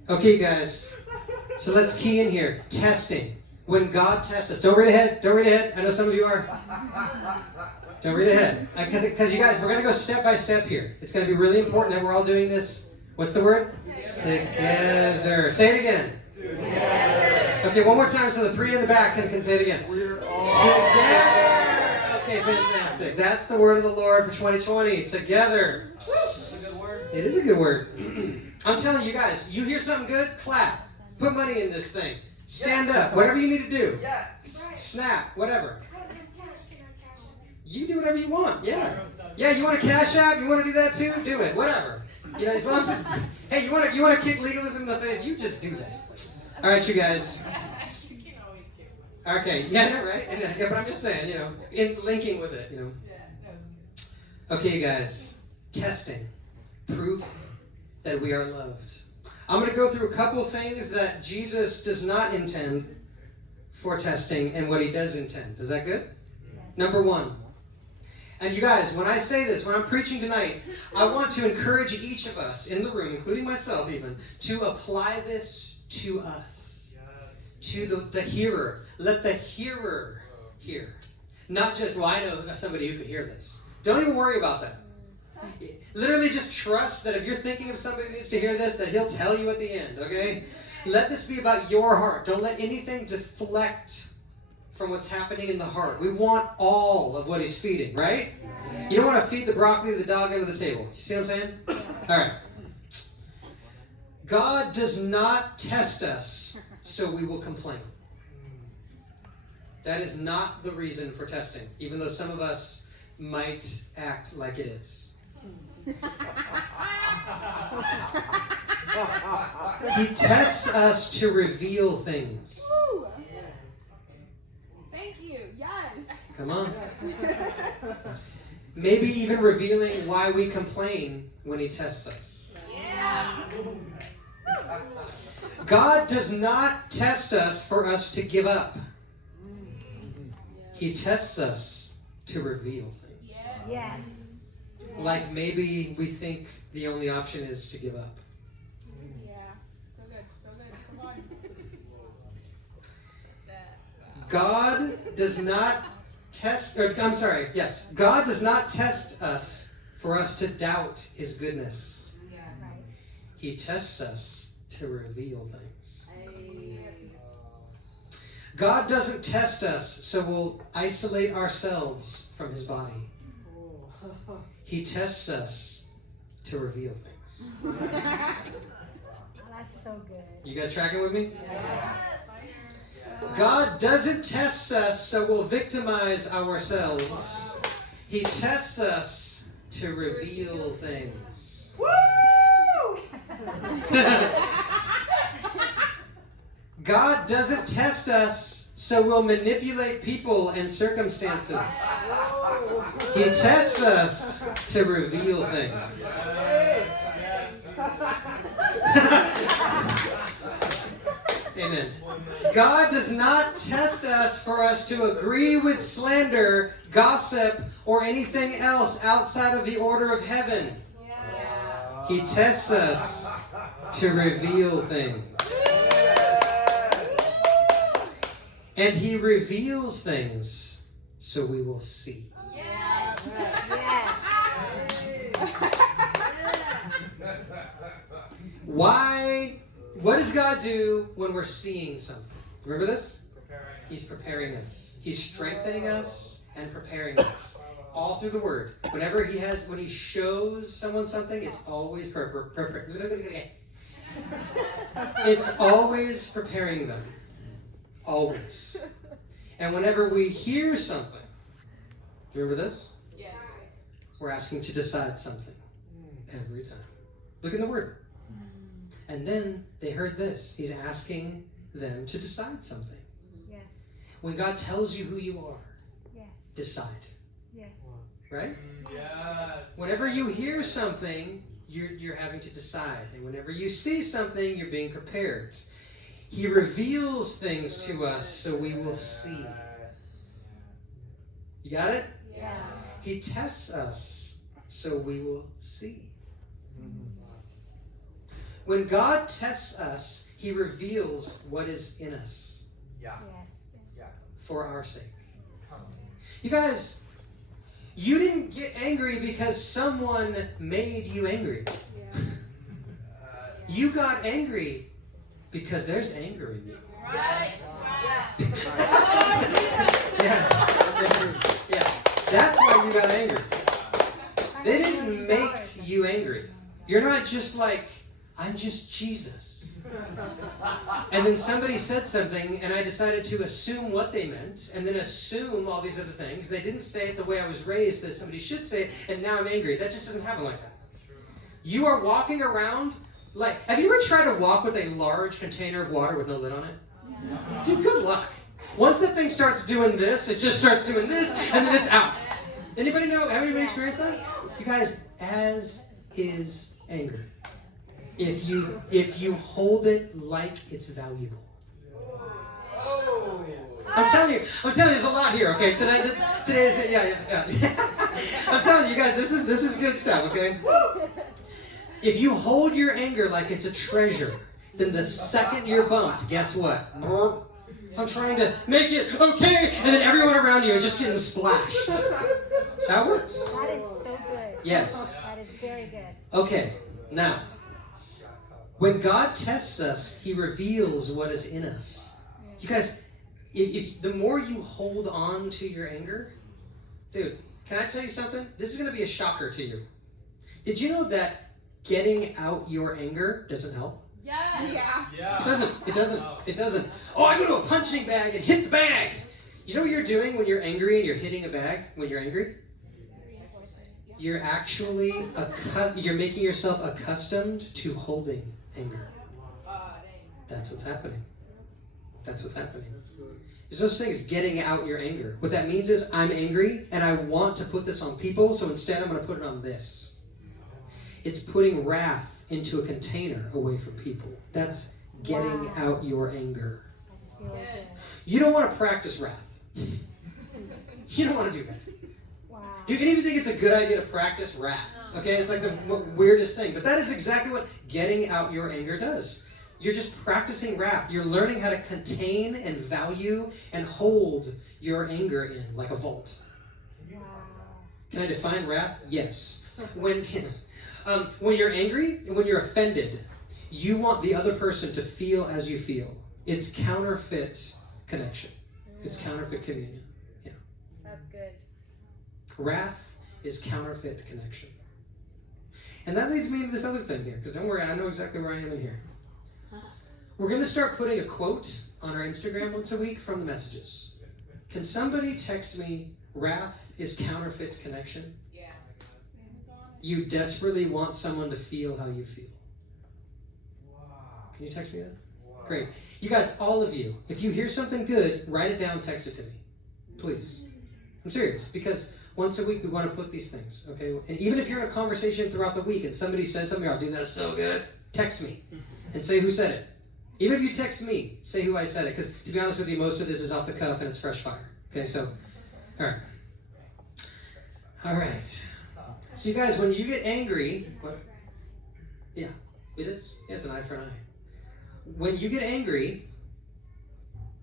Okay, guys. So let's key in here. Testing. When God tests us. Don't read ahead. Don't read ahead. I know some of you are. Don't read ahead. Because you guys, we're going to go step by step here. It's going to be really important that we're all doing this. What's the word? Together. Say it again. Together. Okay, one more time so the three in the back can say it again. We're all together. Okay, fantastic. That's the word of the Lord for 2020. Together. It's a good word. It is a good word. I'm telling you guys, you hear something good? Clap. Put money in this thing. Stand up. Whatever you need to do. Yeah. Snap. Whatever. You do whatever you want. Yeah. Yeah, you want to cash out? You want to do that too? Do it. Whatever. You know, as long as it's, hey, you want to kick legalism in the face? You just do that. All right, you guys. Okay. Yeah, no, right? Yeah, but I'm just saying, you know, in linking with it, you know. Okay, you guys. Testing. Proof that we are loved. I'm going to go through a couple things that Jesus does not intend for testing and what he does intend. Is that good? Number one. And you guys, when I say this, when I'm preaching tonight, I want to encourage each of us in the room, including myself even, to apply this to us, to the hearer. Let the hearer hear. Not just, well, I know somebody who could hear this. Don't even worry about that. Literally just trust that if you're thinking of somebody who needs to hear this, that he'll tell you at the end, okay? Let this be about your heart. Don't let anything deflect from what's happening in the heart. We want all of what he's feeding, right? You don't want to feed the broccoli to the dog under the table. You see what I'm saying? All right. God does not test us so we will complain. That is not the reason for testing, even though some of us might act like it is. He tests us to reveal things. Woo. Thank you. Yes. Come on. Maybe even revealing why we complain when he tests us. Yeah. God does not test us for us to give up. He tests us to reveal things. Yes. Like maybe we think the only option is to give up. Yeah. So good. So good. Come on. God does not God does not test us for us to doubt his goodness. He tests us to reveal things. God doesn't test us so we'll isolate ourselves from his body. He tests us to reveal things. That's so good. You guys tracking with me? God doesn't test us so we'll victimize ourselves. He tests us to reveal things. Woo! God doesn't test us so we'll manipulate people and circumstances. He tests us to reveal things. Amen. God does not test us for us to agree with slander, gossip, or anything else outside of the order of heaven. He tests us to reveal things. And he reveals things so we will see. Yes. Why? What does God do when we're seeing something? Remember this? He's preparing us. He's strengthening us and preparing us. All through the Word. When he shows someone something, it's always it's always preparing them. Always. And whenever we hear something, do you remember this? Yes. We're asking to decide something. Every time. Look in the Word. And then they heard this. He's asking them to decide something. Yes. When God tells you who you are, Yes. decide. Yes. Right? Yes. Whenever you hear something, you're having to decide. And whenever you see something, you're being prepared. He reveals things to us so we will see. You got it? Yes. He tests us so we will see. When God tests us, he reveals what is in us Yeah. Yes. for our sake. You guys, you didn't get angry because someone made you angry. You got angry because there's anger in you. Right. Yeah. That's why you got angry. They didn't make you angry. You're not just like, I'm just Jesus. And then somebody said something and I decided to assume what they meant and then assume all these other things. They didn't say it the way I was raised that somebody should say it, and now I'm angry. That just doesn't happen like that. You are walking around like, have you ever tried to walk with a large container of water with no lid on it? Dude, good luck. Once that thing starts doing this, it just starts doing this, and then it's out. Anybody know? Have anybody experienced that? You guys, as is anger. If you hold it like it's valuable. I'm telling you, there's a lot here. Okay, today is yeah. I'm telling you guys, this is good stuff. Okay. If you hold your anger like it's a treasure, Then the second you're bumped, guess what? I'm trying to make it okay, and then everyone around you is just getting splashed. That's how it works. That is so good. Yes. That is very good. Okay, now, when God tests us, He reveals what is in us. You guys, if the more you hold on to your anger, dude, can I tell you something? This is going to be a shocker to you. Did you know that getting out your anger doesn't help? Yeah. It doesn't. It doesn't. It doesn't. Oh, I go to a punching bag and hit the bag. You know what you're doing when you're angry and you're hitting a bag when you're angry? You're actually you're making yourself accustomed to holding anger. That's what's happening. That's what's happening. There's no such thing as getting out your anger. What that means is I'm angry and I want to put this on people, so instead I'm going to put it on this. It's putting wrath into a container away from people. That's getting out your anger. That's really good. You don't want to practice wrath. You don't want to do that. Wow. You can even think it's a good idea to practice wrath. Okay, it's like the weirdest thing. But that is exactly what getting out your anger does. You're just practicing wrath. You're learning how to contain and value and hold your anger in like a vault. Wow. Can I define wrath? Yes. When you're angry and when you're offended, you want the other person to feel as you feel. It's counterfeit connection. It's counterfeit communion. Yeah. That's good. Wrath is counterfeit connection. And that leads me to this other thing here, because don't worry, I know exactly where I am in here. We're going to start putting a quote on our Instagram once a week from the messages. Can somebody text me, wrath is counterfeit connection? Yeah. You desperately want someone to feel how you feel. Can you text me that? Great. You guys, all of you, if you hear something good, write it down, text it to me. Please. I'm serious, because once a week we want to put these things, okay? And even if you're in a conversation throughout the week and somebody says something, oh, dude, that's so good, text me and say who said it. Even if you text me, say who I said it, because to be honest with you, most of this is off the cuff and it's fresh fire. Okay, so, all right. All right. So you guys, when you get angry, what? Yeah, it is. Yeah, it's an eye for an eye. When you get angry,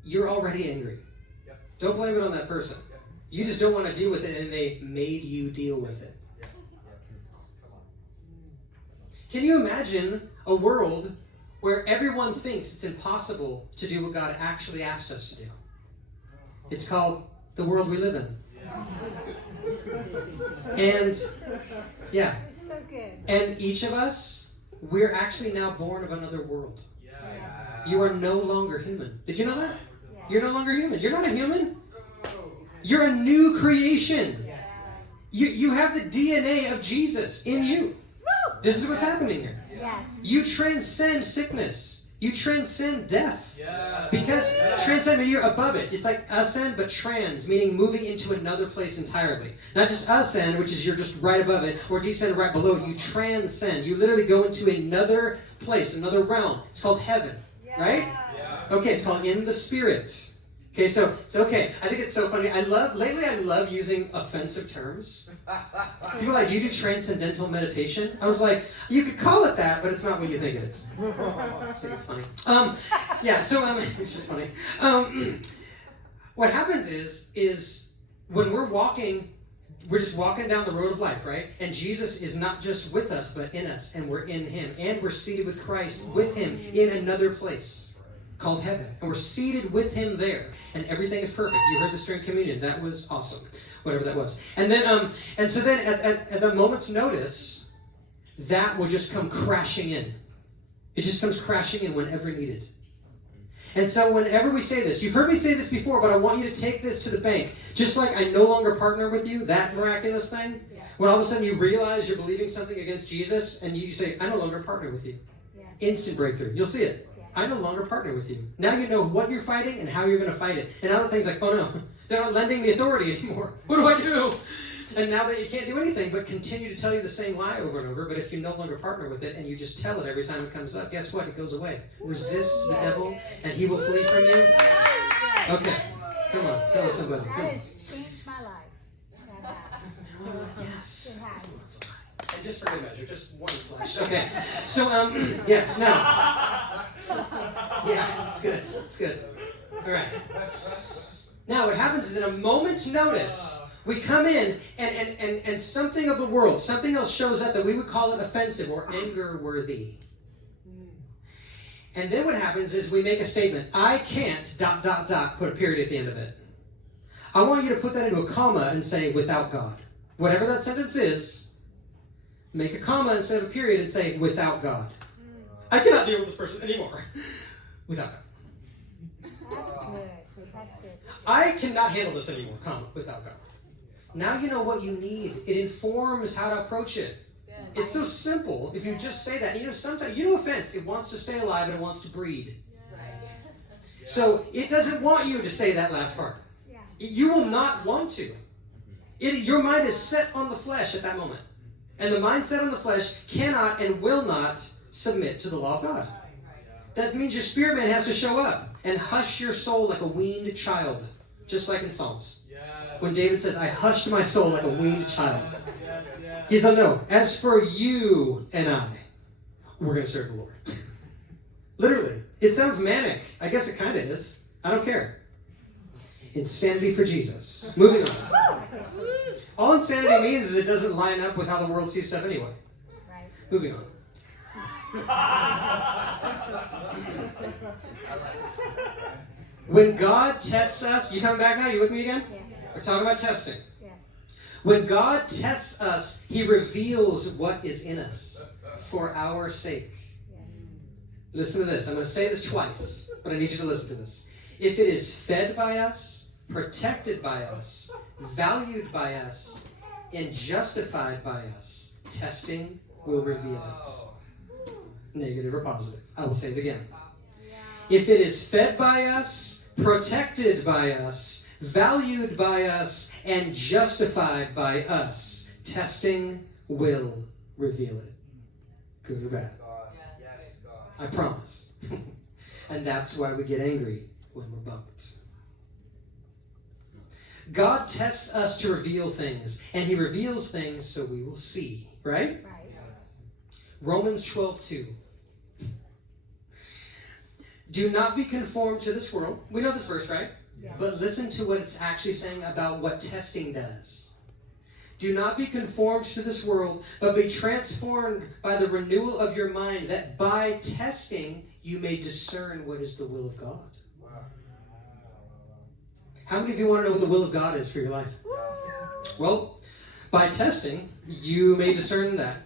you're already angry. Don't blame it on that person. You just don't want to deal with it, and they made you deal with it. Can you imagine a world where everyone thinks it's impossible to do what God actually asked us to do? It's called the world we live in. And, yeah. So good. And each of us, we're actually now born of another world. You are no longer human. Did you know that? You're no longer human. You're not a human. You're a new creation. You have the DNA of Jesus in you. This is what's happening here. Yes. You transcend sickness. You transcend death. Because transcend, you're above it. It's like ascend, but trans, meaning moving into another place entirely. Not just ascend, which is you're just right above it, or descend right below it. You transcend. You literally go into another place, another realm. It's called heaven. Right? Okay, it's called in the spirit. Okay, so it's okay. I think it's so funny. Lately I love using offensive terms. People are like, do you do transcendental meditation? I was like, you could call it that, but it's not what you think it is. I just think it's funny. Which is funny. What happens is when we're just walking down the road of life, right? And Jesus is not just with us, but in us, and we're in Him. And we're seated with Christ, with Him, in another place called heaven. And we're seated with Him there. And everything is perfect. You heard this during communion. That was awesome. Whatever that was. And then, and so then at the moment's notice, that will just come crashing in. It just comes crashing in whenever needed. And so whenever we say this, you've heard me say this before, but I want you to take this to the bank. Just like I no longer partner with you, that miraculous thing, when all of a sudden you realize you're believing something against Jesus, and you say, I no longer partner with you. Yes. Instant breakthrough. You'll see it. I no longer partner with you. Now you know what you're fighting and how you're going to fight it. And other things like, oh no, they're not lending me authority anymore. What do I do? And now that you can't do anything but continue to tell you the same lie over and over, but if you no longer partner with it and you just tell it every time it comes up, guess what? It goes away. Resist the devil and he will flee from you. Okay. Come on. Tell it somebody. Come That on. has changed my life. That has. Yes. It has. And just for good measure, just one flash. Okay. So, yes, now. Yeah, it's good. It's good. All right. Now, what happens is in a moment's notice, we come in and something of the world, something else shows up that we would call it offensive or anger-worthy. And then what happens is we make a statement. I can't, ... put a period at the end of it. I want you to put that into a comma and say, without God. Whatever that sentence is, make a comma instead of a period and say, without God. I cannot deal with this person anymore. Without God. That's good. That's good. I cannot handle this anymore, comma, without God. Now you know what you need. It informs how to approach it. It's so simple if you just say that. You know, sometimes, no offense, it wants to stay alive and it wants to breed. So it doesn't want you to say that last part. You will not want to. Your mind is set on the flesh at that moment. And the mind set on the flesh cannot and will not submit to the law of God. That means your spirit man has to show up and hush your soul like a weaned child. Just like in Psalms. When David says, I hushed my soul like a weaned child. He said, no, as for you and I, we're going to serve the Lord. Literally. It sounds manic. I guess it kind of is. I don't care. Insanity for Jesus. Moving on. All insanity means is it doesn't line up with how the world sees stuff anyway. Right. Moving on. When God tests us, you coming back now? You with me again? Yes. We're talking about testing. Yes. When God tests us, He reveals what is in us for our sake. Yes. Listen to this. I'm going to say this twice, but I need you to listen to this. If it is fed by us, protected by us, valued by us, and justified by us, testing will reveal it. Negative or positive. I will say it again. If it is fed by us, protected by us, valued by us, and justified by us, testing will reveal it. Good or bad. I promise. And that's why we get angry when we're bumped. God tests us to reveal things, and He reveals things so we will see, right? Right. Romans 12:2. Do not be conformed to this world. We know this verse, right? Yeah. But listen to what it's actually saying about what testing does. Do not be conformed to this world, but be transformed by the renewal of your mind, that by testing you may discern what is the will of God. How many of you want to know what the will of God is for your life? Well, by testing, you may discern that.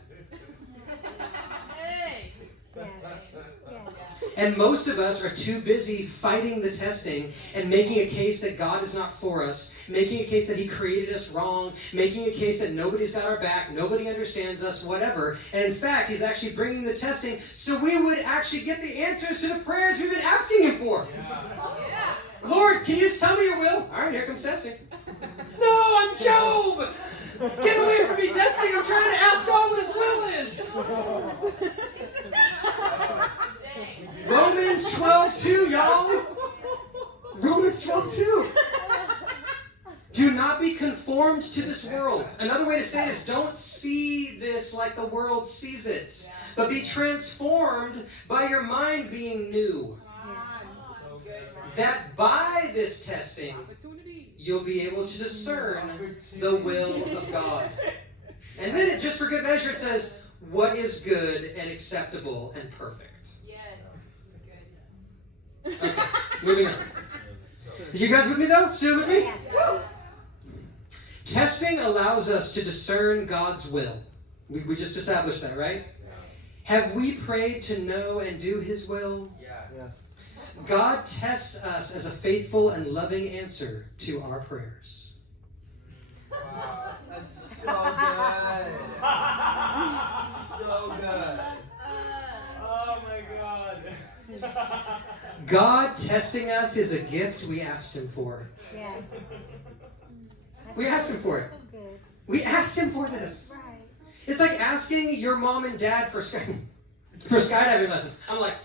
And most of us are too busy fighting the testing and making a case that God is not for us, making a case that He created us wrong, making a case that nobody's got our back, nobody understands us, whatever. And in fact, He's actually bringing the testing so we would actually get the answers to the prayers we've been asking Him for. Yeah. Lord, can you just tell me your will? All right, here comes testing. No, I'm Job! Get away from me testing! I'm trying to ask God what His will is! Romans 12:2, y'all! Romans 12:2. Do not be conformed to this world. Another way to say it is don't see this like the world sees it, but be transformed by your mind being new. That by this testing, you'll be able to discern the will of God. And then, just for good measure, it says, what is good and acceptable and perfect. Okay, moving on. You guys with me, though? Still with me? Yes. Testing allows us to discern God's will. We just established that, right? Have we prayed to know and do His will? Yeah. God tests us as a faithful and loving answer to our prayers. Wow. That's so good. So good. Oh my God. God testing us is a gift we asked Him for. Yes. We asked Him for it. So good. We asked Him for this. Right. It's like asking your mom and dad for skydiving lessons. I'm like,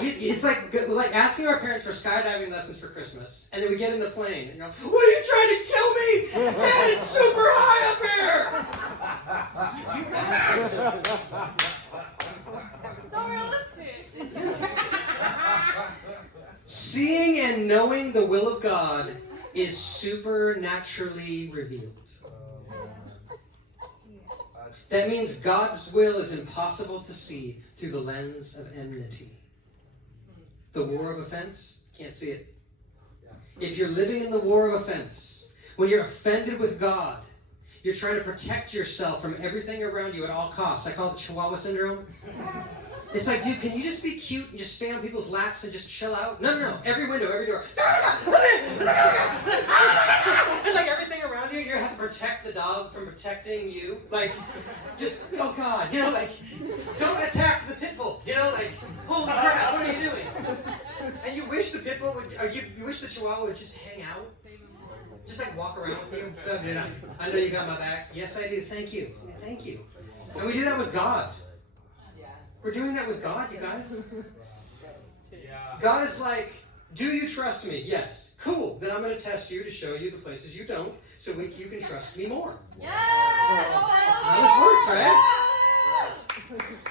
it's like asking our parents for skydiving lessons for Christmas, and then we get in the plane, and you're like, what are you trying to kill me? Dad, it's super high up here! So realistic. God is supernaturally revealed. That means God's will is impossible to see through the lens of enmity. The war of offense, can't see it. If you're living in the war of offense, when you're offended with God, you're trying to protect yourself from everything around you at all costs. I call it the Chihuahua syndrome. It's like, dude, can you just be cute and just stay on people's laps and just chill out? No. Every window, every door. And like everything around you, you have to protect the dog from protecting you. Like, just, oh God, like, don't attack the pit bull. Like, holy crap, what are you doing? And you wish the pit bull would, or you wish the Chihuahua would just hang out. Just like walk around with you. So, I know you got my back. Yes, I do. Thank you. Thank you. And we do that with God. We're doing that with God, you guys. God is like, do you trust me? Yes. Cool. Then I'm going to test you to show you the places you don't, so you can trust me more. That's how this works, right?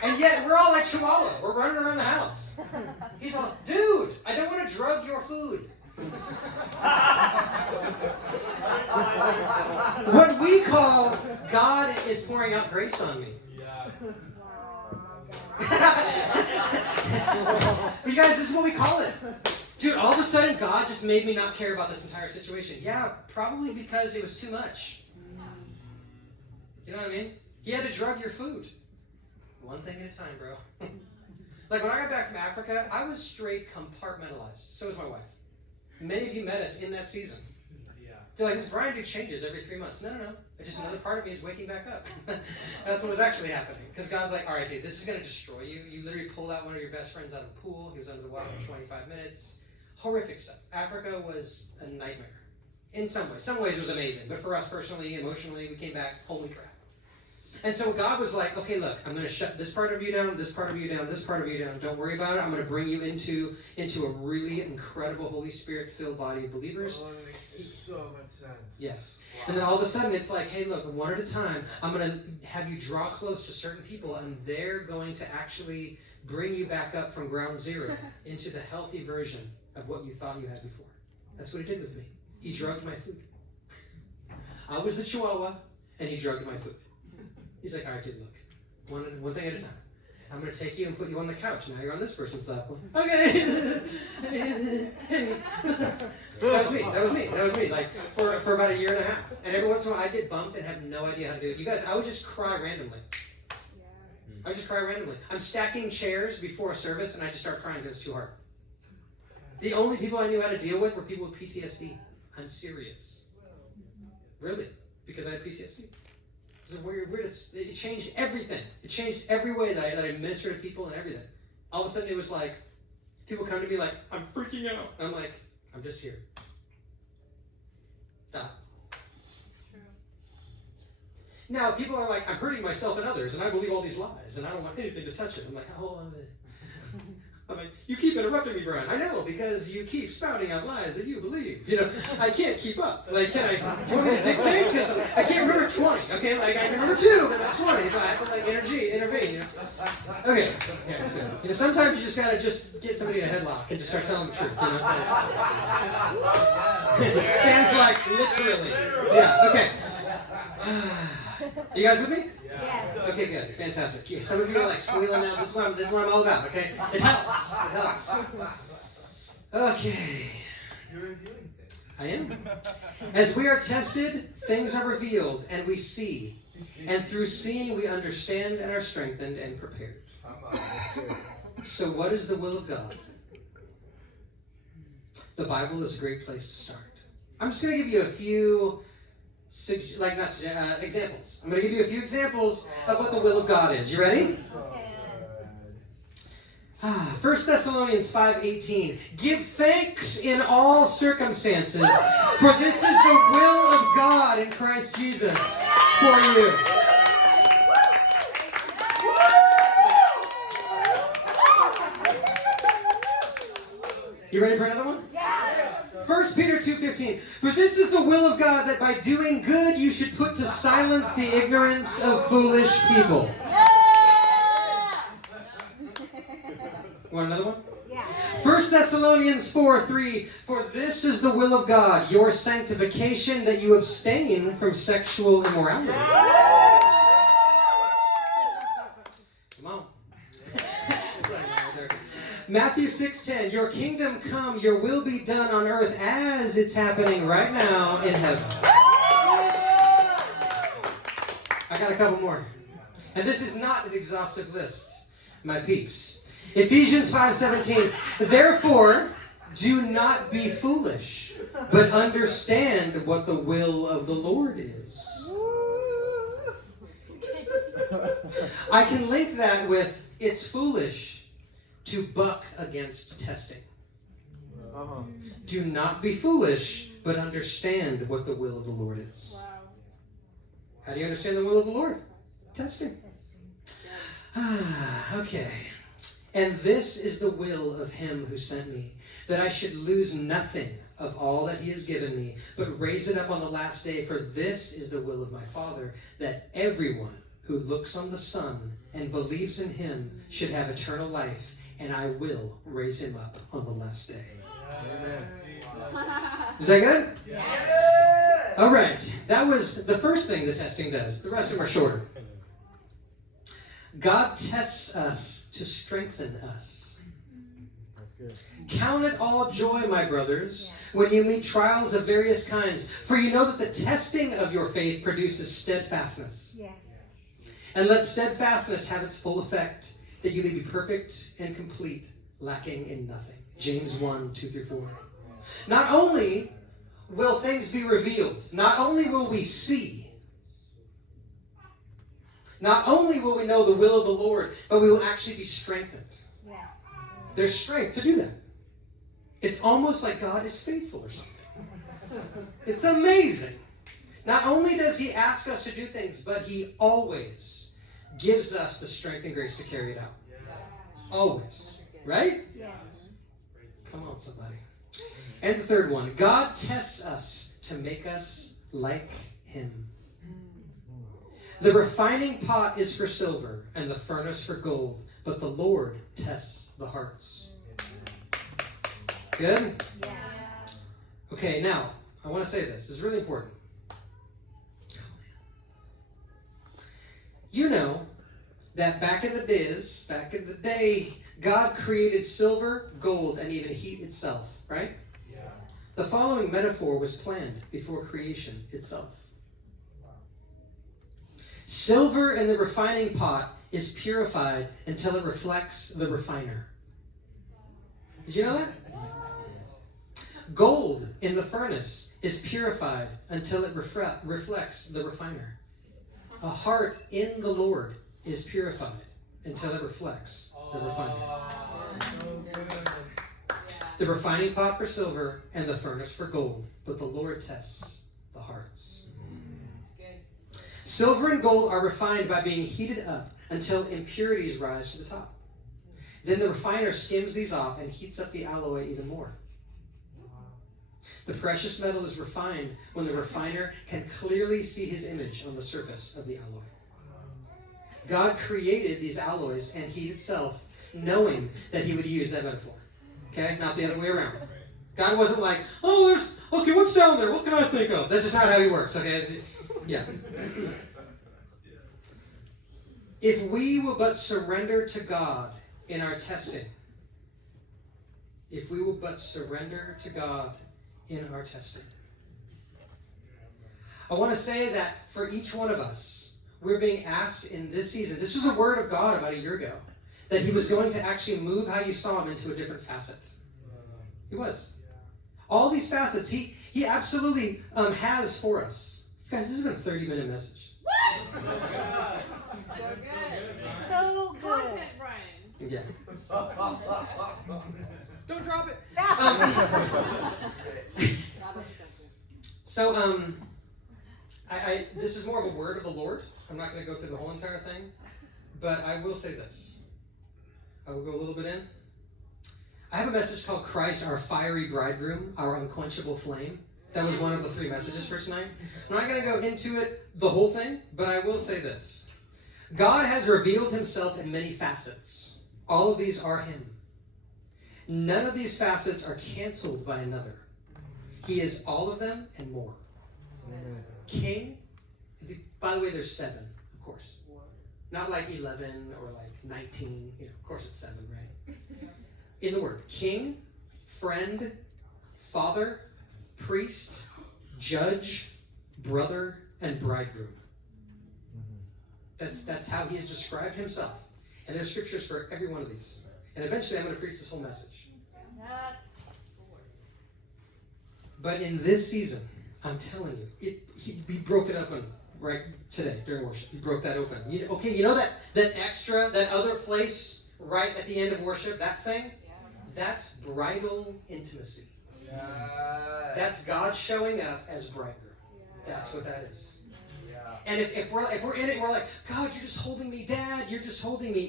And yet we're all like Chihuahua. We're running around the house. He's all, dude, I don't want to drug your food. What we call God is pouring out grace on me. But you guys, this is what we call it. Dude, all of a sudden God just made me not care about this entire situation. Yeah, probably because it was too much. You know what I mean? He had to drug your food. One thing at a time, bro. Like when I got back from Africa, I was straight compartmentalized. So was my wife. Many of you met us in that season. They're like, this Brion dude changes every 3 months. No. It's just another part of me is waking back up. That's what was actually happening. Because God's like, all right, dude, this is going to destroy you. You literally pulled out one of your best friends out of the pool. He was under the water for 25 minutes. Horrific stuff. Africa was a nightmare. In some ways. Some ways it was amazing. But for us personally, emotionally, we came back, holy crap. And so God was like, okay, look, I'm going to shut this part of you down, this part of you down, this part of you down. Don't worry about it. I'm going to bring you into a really incredible Holy Spirit-filled body of believers. Oh, that makes so much sense. Yes. Wow. And then all of a sudden, it's like, hey, look, one at a time, I'm going to have you draw close to certain people, and they're going to actually bring you back up from ground zero into the healthy version of what you thought you had before. That's what he did with me. He drugged my food. I was the Chihuahua, and he drugged my food. He's like, all right, dude, look, one thing at a time. I'm going to take you and put you on the couch. Now you're on this person's lap. Okay. That was me. Like, for about a year and a half. And every once in a while, I get bumped and have no idea how to do it. You guys, I would just cry randomly. I'm stacking chairs before a service, and I just start crying because it's too hard. The only people I knew how to deal with were people with PTSD. I'm serious. Really. Because I had PTSD. It changed everything. It changed every way that I minister to people and everything. All of a sudden it was like, people come to me like, I'm freaking out. And I'm like, I'm just here. Stop. True. Now people are like, I'm hurting myself and others, and I believe all these lies, and I don't want anything to touch it. I'm like, hold on a minute. I'm like, you keep interrupting me, Brion. I know, because you keep spouting out lies that you believe. I can't keep up. Like, do you want me to dictate? Because I can't remember 20, okay? Like, I can remember 2, but not 20, so I have to, like, intervene, Okay, yeah, it's good. Sometimes you just gotta just get somebody in a headlock and just start telling the truth, Sounds like literally. Yeah, okay. You guys with me? Yes. Okay, good. Fantastic. Yeah, some of you are like squealing now. This is what I'm all about, okay? It helps. Okay. You're revealing things. I am. As we are tested, things are revealed, and we see. And through seeing, we understand and are strengthened and prepared. So what is the will of God? The Bible is a great place to start. I'm just going to give you a few examples. I'm going to give you a few examples of what the will of God is. You ready? Okay. 1 Thessalonians 5:18. Give thanks in all circumstances, for this is the will of God in Christ Jesus for you. You ready for another one? 1 Peter 2:15. For this is the will of God, that by doing good you should put to silence the ignorance of foolish people. Want another one? Yeah. 1 Thessalonians 4:3, for this is the will of God, your sanctification, that you abstain from sexual immorality. Come on. Matthew 6:10, your kingdom come, your will be done on earth as it's happening right now in heaven. I got a couple more. And this is not an exhaustive list, my peeps. Ephesians 5:17, therefore, do not be foolish, but understand what the will of the Lord is. I can link that with, it's foolish to buck against testing. Do not be foolish, but understand what the will of the Lord is. Wow. How do you understand the will of the Lord? Testing. Okay. And this is the will of him who sent me, that I should lose nothing of all that he has given me, but raise it up on the last day. For this is the will of my Father, that everyone who looks on the Son and believes in him should have eternal life, and I will raise him up on the last day. Is that good? Yeah. All right. That was the first thing the testing does. The rest of them are shorter. God tests us to strengthen us. That's good. Count it all joy, my brothers, when you meet trials of various kinds, for you know that the testing of your faith produces steadfastness. Yes. And let steadfastness have its full effect, that you may be perfect and complete, lacking in nothing. James 1:2-4. Not only will things be revealed, not only will we see, not only will we know the will of the Lord, but we will actually be strengthened. Yes. There's strength to do that. It's almost like God is faithful or something. It's amazing. Not only does he ask us to do things, but he always gives us the strength and grace to carry it out. Always. Right? Yes. Come on, somebody. And the third one. God tests us to make us like him. The refining pot is for silver and the furnace for gold, but the Lord tests the hearts. Good? Yeah. Okay, now, I want to say this. This is really important. You know that back in the day, God created silver, gold, and even heat itself, right? Yeah. The following metaphor was planned before creation itself. Silver in the refining pot is purified until it reflects the refiner. Did you know that? Gold in the furnace is purified until it reflects the refiner. A heart in the Lord is purified until it reflects the refiner. So good. The refining pot for silver and the furnace for gold, but the Lord tests the hearts. Silver and gold are refined by being heated up until impurities rise to the top. Then the refiner skims these off and heats up the alloy even more. The precious metal is refined when the refiner can clearly see his image on the surface of the alloy. God created these alloys and heat itself, knowing that he would use that metaphor. Okay? Not the other way around. God wasn't like, okay, what's down there? What can I think of? That's just not how he works, okay? Yeah. If we will but surrender to God in our testing, I want to say that for each one of us, we're being asked in this season, this was a word of God about a year ago, that he was going to actually move how you saw him into a different facet. He was. All these facets, he absolutely has for us. You guys, this has been a 30-minute message. So good. Burkett, Brian. Yeah. Don't drop it. So, this is more of a word of the Lord. I'm not going to go through the whole entire thing, but I will say this. I will go a little bit in. I have a message called Christ, our fiery bridegroom, our unquenchable flame. That was one of the 3 messages for tonight. I'm not going to go into it, the whole thing, but I will say this. God has revealed himself in many facets. All of these are him. None of these facets are canceled by another. He is all of them and more. King, by the way, there's 7, of course. Not like 11 or like 19. Of course it's 7, right? In the word, king, friend, father, priest, judge, brother, and bridegroom. That's how he has described himself. And there's scriptures for every one of these. And eventually I'm going to preach this whole message. Yes. But in this season, I'm telling you, he broke it open right today during worship. He broke that open. You know that extra, that other place right at the end of worship, that thing? That's bridal intimacy. That's God showing up as bridegroom. That's what that is. And if we're in it, we're like, God, you're just holding me, Dad. You're just holding me.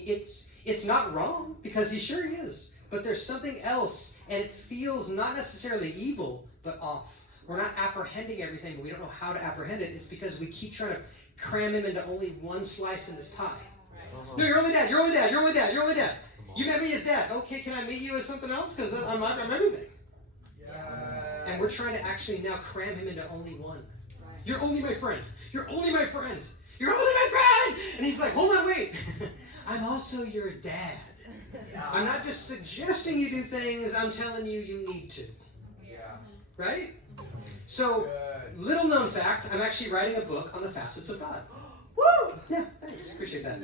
It's not wrong because he sure is. But there's something else, and it feels not necessarily evil, but off. We're not apprehending everything, but we don't know how to apprehend it. It's because we keep trying to cram him into only one slice in this pie. No, you're only Dad. You're only Dad. You're only Dad. You're only Dad. You met me as Dad. Okay, can I meet you as something else? Because I'm everything. And we're trying to actually now cram him into only one. You're only my friend. You're only my friend. You're only my friend. And he's like, hold on, wait. I'm also your dad. I'm not just suggesting you do things. I'm telling you you need to. Right? So, little known fact, I'm actually writing a book on the facets of God. Woo! Yeah, thanks. Appreciate that.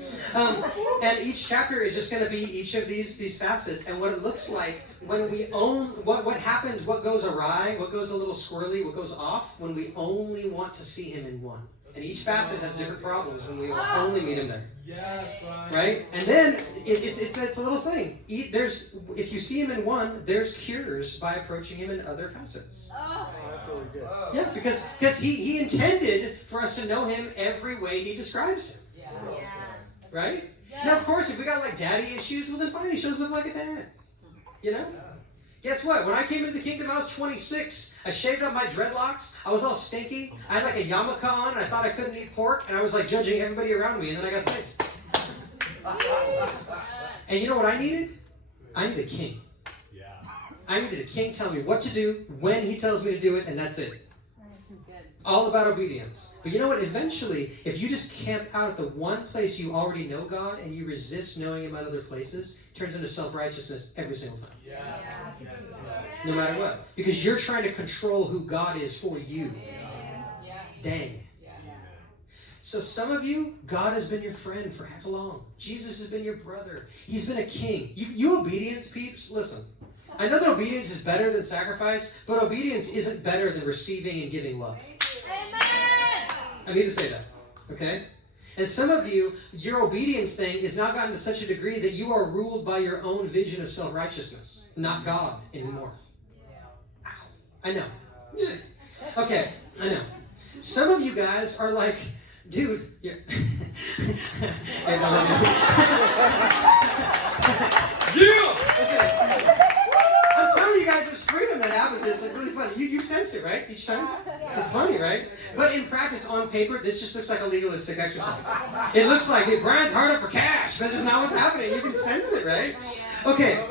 And each chapter is just going to be each of these facets and what it looks like when we own what happens, what goes awry, what goes a little squirrely, what goes off when we only want to see him in one. And each facet has different problems when we only meet him there. Yes, Brian. Right? And then it's a little thing. If you see him in one, there's cures by approaching him in other facets. That's really good. Yeah, because he intended for us to know him every way he describes him. Right? Now, of course, if we got like daddy issues, well then fine, he shows up like a dad. You know? Guess what? When I came into the kingdom, I was 26. I shaved up my dreadlocks. I was all stinky. I had like a yarmulke on, and I thought I couldn't eat pork, and I was like judging everybody around me, and then I got saved. And you know what I needed? I needed a king. I needed a king telling me what to do, when he tells me to do it, and that's it. All about obedience. But you know what? Eventually, if you just camp out at the one place you already know God and you resist knowing him at other places, it turns into self-righteousness every single time. No matter what. Because you're trying to control who God is for you. Dang. So some of you, God has been your friend for heck long. Jesus has been your brother. He's been a king. You obedience peeps, listen. I know that obedience is better than sacrifice, but obedience isn't better than receiving and giving love. Amen. I need to say that, okay? And some of you, your obedience thing has now gotten to such a degree that you are ruled by your own vision of self-righteousness, not God anymore. Ow. I know. Okay, I know. Some of you guys are like, dude, you're... Okay. I'm telling you guys, there's freedom that happens. It's like really funny. You sense it, right? Each time? It's funny, right? But in practice, on paper, this just looks like a legalistic exercise. It looks like, hey, Brian's hard up for cash. That's just not what's happening. You can sense it, right? Okay.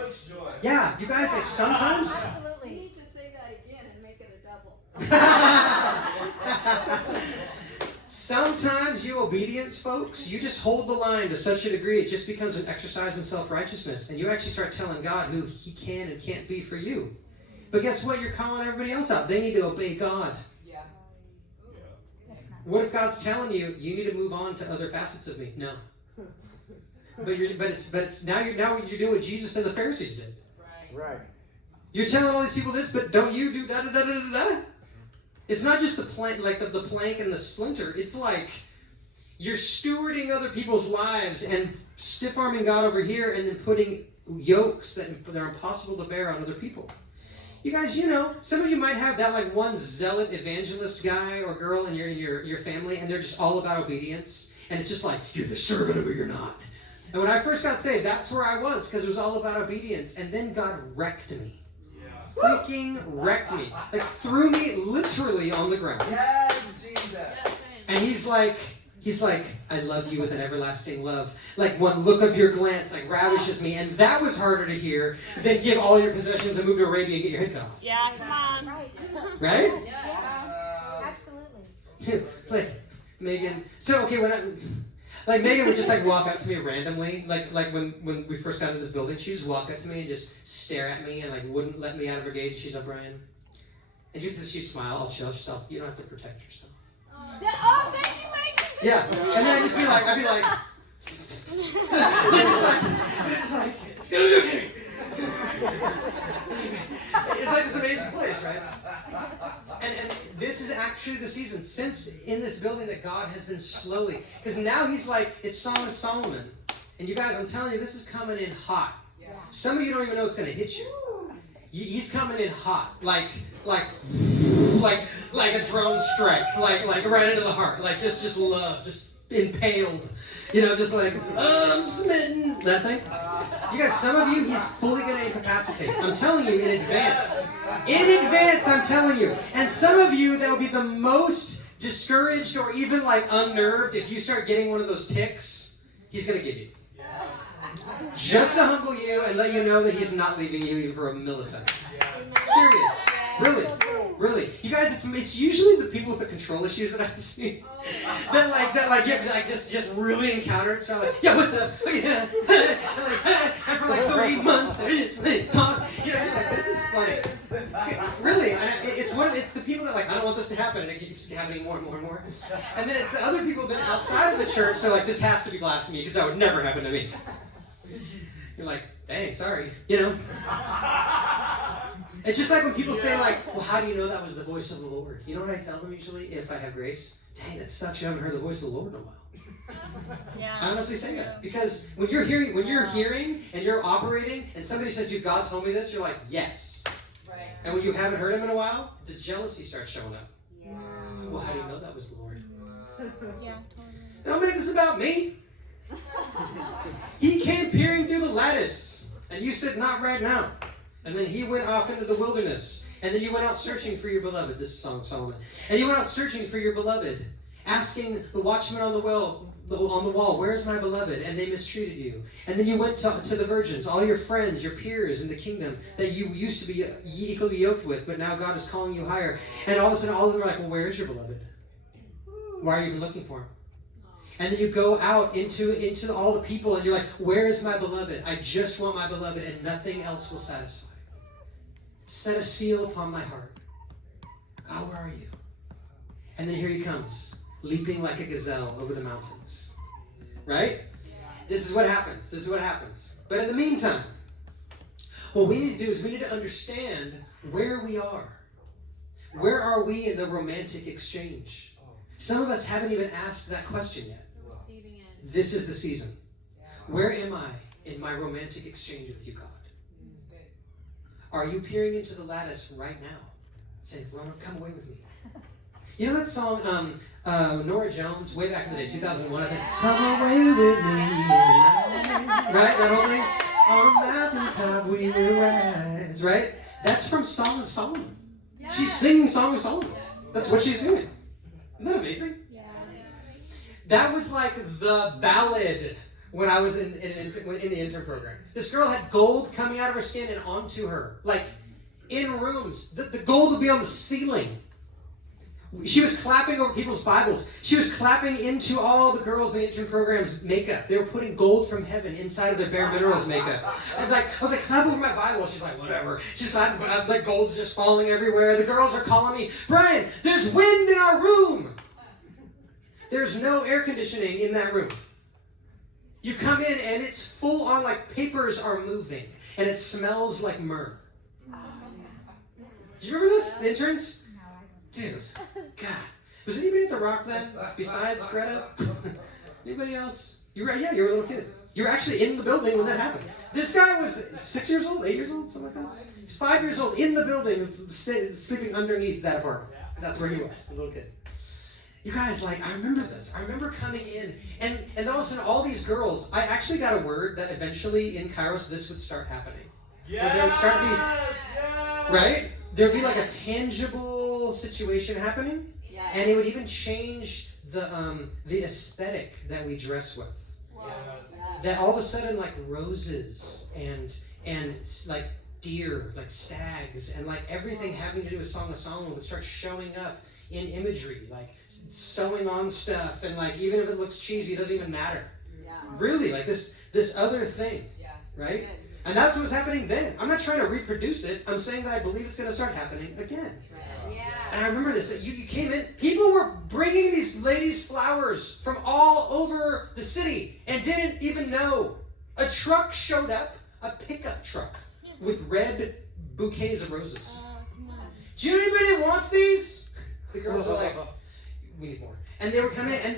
Yeah, you guys, like sometimes... Absolutely. You need to say that again and make it a double. Sometimes you obedience folks, you just hold the line to such a degree it just becomes an exercise in self-righteousness. And you actually start telling God who he can and can't be for you. But guess what? You're calling everybody else out. They need to obey God. Yeah. What if God's telling you, you need to move on to other facets of me? No. But now you're doing what Jesus and the Pharisees did. Right. You're telling all these people this, but don't you do da da da da da da? It's not just the plank, like the plank and the splinter. It's like you're stewarding other people's lives and stiff-arming God over here and then putting yokes that are impossible to bear on other people. You guys, you know, some of you might have that like one zealot evangelist guy or girl in your family, and they're just all about obedience. And it's just like, you're the servant or you're not. And when I first got saved, that's where I was, because it was all about obedience. And then God wrecked me. Freaking wrecked me. Like threw me literally on the ground. Yes, Jesus. And he's like, He's like, I love you with an everlasting love. Like one look of your glance like ravishes me. And that was harder to hear than give all your possessions and move to Arabia and get your head cut off. Yeah, come on. Right? Yeah. Absolutely. Like, Megan. So, okay, Megan would just like walk up to me randomly. Like when we first got into this building, she'd just walk up to me and just stare at me and like wouldn't let me out of her gaze. And she's like, Brian. And just this, she'd smile, all chill. She's like, you don't have to protect yourself. Oh, thank you, Mike. Yeah, and then I'd be like, it's like, it's gonna be okay. It's like this amazing place, right? And this is actually the season since in this building that God has been slowly, because now he's like, it's Song of Solomon, and you guys, I'm telling you, this is coming in hot. Yeah. Some of you don't even know it's gonna hit you. He's coming in hot, like a drone strike, like right into the heart, like just love, just impaled, just like, oh, I'm smitten, that thing. You guys, some of you, he's fully gonna incapacitate. I'm telling you in advance. In advance, I'm telling you. And some of you, that will be the most discouraged or even like unnerved if you start getting one of those tics, he's gonna give you. Just to humble you and let you know that he's not leaving you even for a millisecond. Serious. Really. You guys, it's usually the people with the control issues that I've seen that just really encounter it. So like, yeah, what's up? Yeah. And for like 3 months, they're just talk. Like, this is funny. Really, it's the people that like, I don't want this to happen, and it keeps happening more and more and more. And then it's the other people that outside of the church, they're like, this has to be blasphemy because that would never happen to me. You're like, dang, sorry, It's just like when people say like, well, how do you know that was the voice of the Lord? You know what I tell them usually if I have grace? Dang, that sucks, you haven't heard the voice of the Lord in a while. Yeah. I honestly say that because when you're hearing and you're operating and somebody says, dude, God told me this, you're like, yes. Right. And when you haven't heard him in a while, this jealousy starts showing up. Yeah. Well, how do you know that was the Lord? Yeah, totally. Don't make this about me. He came peering through the lattice, and you said, not right now. And then he went off into the wilderness, and then you went out searching for your beloved. This is Song of Solomon. And you went out searching for your beloved, asking the watchman on the wall, where's my beloved? And they mistreated you. And then you went to the virgins, all your friends, your peers in the kingdom that you used to be equally yoked with, but now God is calling you higher. And all of a sudden, all of them are like, well, where is your beloved? Why are you even looking for him? And then you go out into all the people and you're like, where is my beloved? I just want my beloved and nothing else will satisfy. Set a seal upon my heart. God, where are you? And then here he comes, leaping like a gazelle over the mountains. Right? This is what happens. But in the meantime, what we need to do is we need to understand where we are. Where are we in the romantic exchange? Some of us haven't even asked that question yet. This is the season. Where am I in my romantic exchange with you, God? Are you peering into the lattice right now? Saying, Ronald, come away with me. You know that song, Nora Jones, way back in the day, 2001, I think, come away with me. Right? That whole thing? On a mountaintop we will rise. Right? That's from Song of Solomon. She's singing Song of Solomon. That's what she's doing. Isn't that amazing? Yeah. That was like the ballad when I was in the intern program. This girl had gold coming out of her skin and onto her. Like, in rooms. The gold would be on the ceiling. She was clapping over people's Bibles. She was clapping into all the girls in the intern program's makeup. They were putting gold from heaven inside of their Bare Minerals makeup. And I was like, clap over my Bible. She's like, whatever. She's clapping, like gold's just falling everywhere. The girls are calling me, Brian, there's wind in our room. There's no air conditioning in that room. You come in and it's full on, like papers are moving. And it smells like myrrh. Do you remember this, the interns? Dude, God. Was anybody at the Rock then, besides Greta? Anybody else? You were a little kid. You were actually in the building when that happened. This guy was 6 years old, 8 years old, something like that. He's 5 years old, in the building, sleeping underneath that apartment. That's where he was, a little kid. You guys, like, I remember this. I remember coming in, and all of a sudden, all these girls, I actually got a word that eventually in Kairos, this would start happening. Where there would start to be, right? There'd be like a tangible situation happening. And it would even change the aesthetic that we dress with. That all of a sudden, like roses and like deer, like stags, and like everything having to do with Song of Solomon would start showing up in imagery, like sewing on stuff, and like even if it looks cheesy, it doesn't even matter. Really, like this other thing, right? And that's what was happening then. I'm not trying to reproduce it. I'm saying that I believe it's going to start happening again. And I remember this. You came in. People were bringing these ladies flowers from all over the city and didn't even know. A truck showed up, a pickup truck, with red bouquets of roses. Do you know anybody that wants these? The girls are like, we need more. And they were coming in, and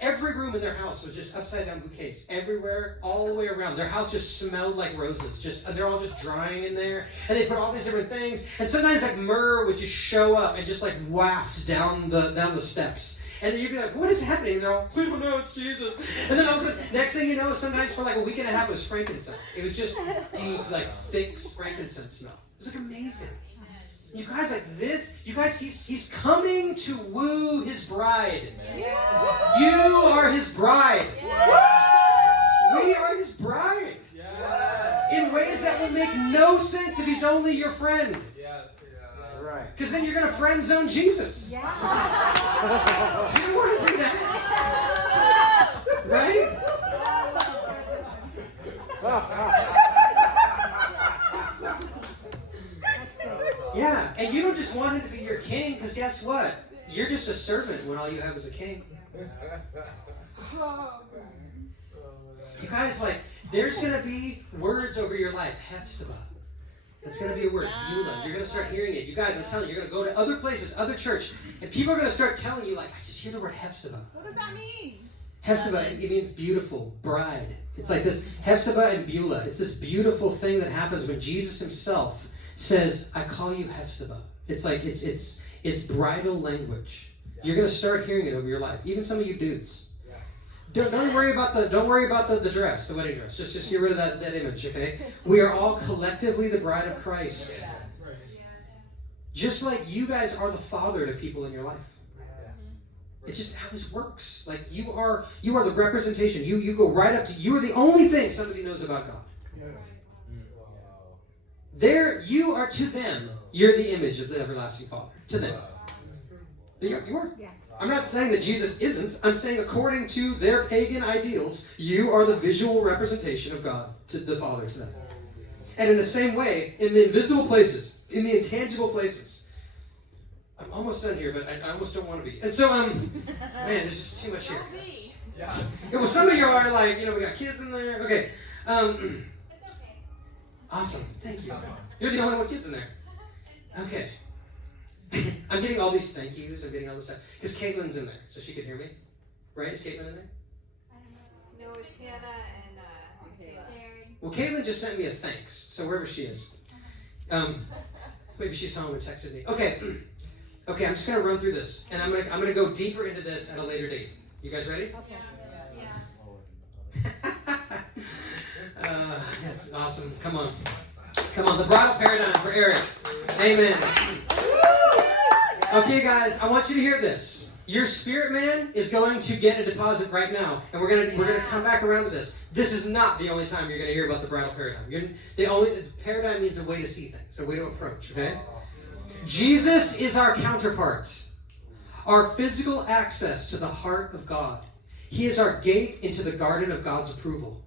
every room in their house was just upside down bouquets. Everywhere, all the way around. Their house just smelled like roses. They're all just drying in there. And they put all these different things. And sometimes like myrrh would just show up and just like waft down the steps. And then you'd be like, what is happening? And they're all, we don't know, it's Jesus. And then all of a sudden, next thing you know, sometimes for like a week and a half, it was frankincense. It was just deep, like thick frankincense smell. It was like amazing. You guys, like this, he's coming to woo his bride. Yeah. You are his bride. Yeah. We are his bride. Yeah. In ways that will make no sense if he's only your friend. Yes. Right. Because then you're going to friend zone Jesus. Yeah. You don't want to do that. Right? Yeah, and you don't just want him to be your king, because guess what? You're just a servant when all you have is a king. You guys, like, there's going to be words over your life. Hephzibah. That's going to be a word. Beulah. You're going to start hearing it. You guys, I'm telling you, you're going to go to other places, other church, and people are going to start telling you, like, I just hear the word Hephzibah. What does that mean? Hephzibah, it means beautiful, bride. It's like this Hephzibah and Beulah. It's this beautiful thing that happens when Jesus himself says, I call you Hephzibah. It's like, it's bridal language. You're going to start hearing it over your life. Even some of you dudes. Don't worry about the dress, the wedding dress. Just get rid of that image, okay? We are all collectively the bride of Christ. Just like you guys are the father to people in your life. It's just how this works. Like you are the representation. You go right up to, you are the only thing somebody knows about God. There, you are to them. You're the image of the everlasting Father. To them. You are. I'm not saying that Jesus isn't. I'm saying according to their pagan ideals, you are the visual representation of God to the Father to them. And in the same way, in the invisible places, in the intangible places, I'm almost done here, but I almost don't want to be. And so, man, there's just too much here. Yeah. Well, some of you are like, we got kids in there. Okay. Awesome. Thank you. You're the only one with kids in there. Okay. I'm getting all these thank yous. I'm getting all this stuff. Because Caitlin's in there, so she can hear me. Right? Is Caitlin in there? No, it's Hannah and Jared. Well, Caitlin just sent me a thanks, so wherever she is. Maybe she's home and texted me. Okay. Okay, I'm just going to run through this. And I'm gonna go deeper into this at a later date. You guys ready? Okay. That's awesome. Come on. The bridal paradigm for Eric. Amen. Okay, guys, I want you to hear this. Your spirit man is going to get a deposit right now, and we're gonna come back around to this. This is not the only time you're gonna hear about the bridal paradigm. The paradigm means a way to see things, a way to approach. Okay. Jesus is our counterpart, our physical access to the heart of God. He is our gate into the garden of God's approval.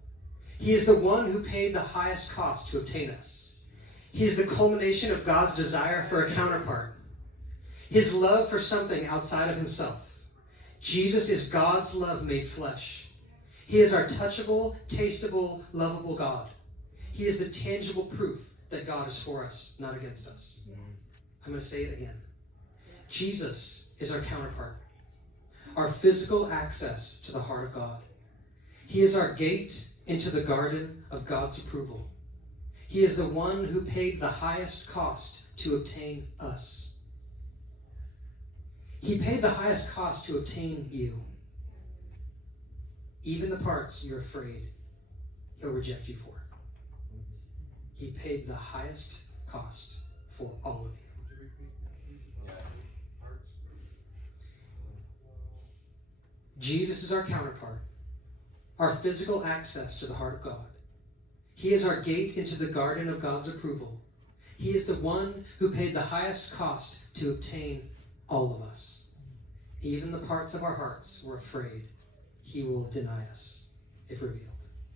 He is the one who paid the highest cost to obtain us. He is the culmination of God's desire for a counterpart, his love for something outside of himself. Jesus is God's love made flesh. He is our touchable, tasteable, lovable God. He is the tangible proof that God is for us, not against us. I'm going to say it again. Jesus is our counterpart, our physical access to the heart of God. He is our gate into the garden of God's approval. He is the one who paid the highest cost to obtain us. He paid the highest cost to obtain you. Even the parts you're afraid he'll reject you for. He paid the highest cost for all of you. Jesus is our counterpart, our physical access to the heart of God. He is our gate into the garden of God's approval. He is the one who paid the highest cost to obtain all of us. Even the parts of our hearts we're afraid he will deny us if revealed.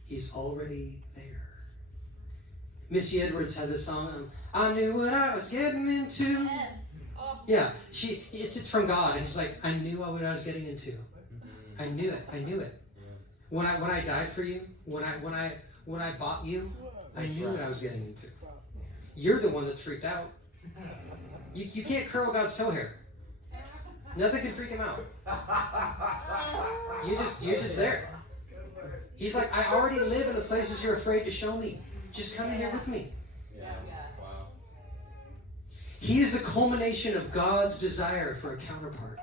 He's already there. Missy Edwards had this song, I knew what I was getting into. Yes. Yeah, it's from God, and it's like, I knew what I was getting into. I knew it. When I died for you, when I bought you, I knew what I was getting into. You're the one that's freaked out. You can't curl God's toe hair. Nothing can freak him out. You're just there. He's like, I already live in the places you're afraid to show me. Just come in here with me. Wow. He is the culmination of God's desire for a counterpart.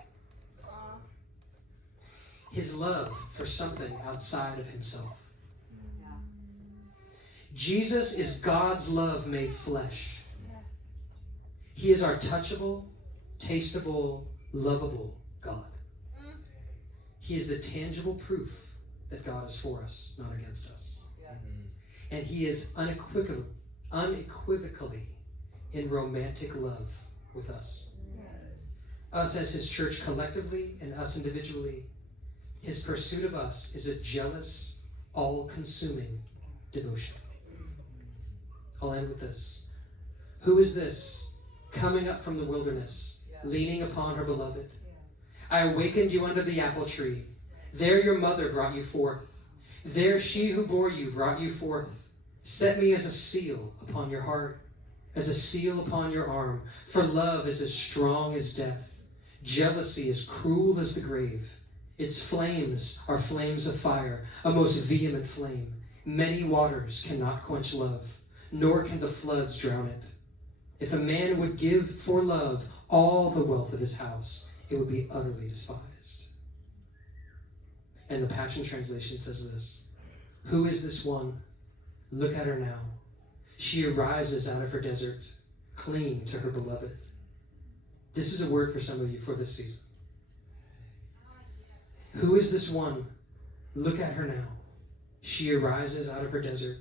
His love for something outside of himself. Jesus is God's love made flesh. He is our touchable, tasteable, lovable God. He is the tangible proof that God is for us, not against us. And he is unequivocally in romantic love with us. Us as his church collectively and us individually. His pursuit of us is a jealous, all-consuming devotion. I'll end with this. Who is this coming up from the wilderness, leaning upon her beloved? I awakened you under the apple tree. There your mother brought you forth. There she who bore you brought you forth. Set me as a seal upon your heart, as a seal upon your arm. For love is as strong as death. Jealousy is cruel as the grave. Its flames are flames of fire, a most vehement flame. Many waters cannot quench love, nor can the floods drown it. If a man would give for love all the wealth of his house, it would be utterly despised. And the Passion Translation says this: who is this one? Look at her now. She arises out of her desert, clinging to her beloved. This is a word for some of you for this season. Who is this one? Look at her now. She arises out of her desert,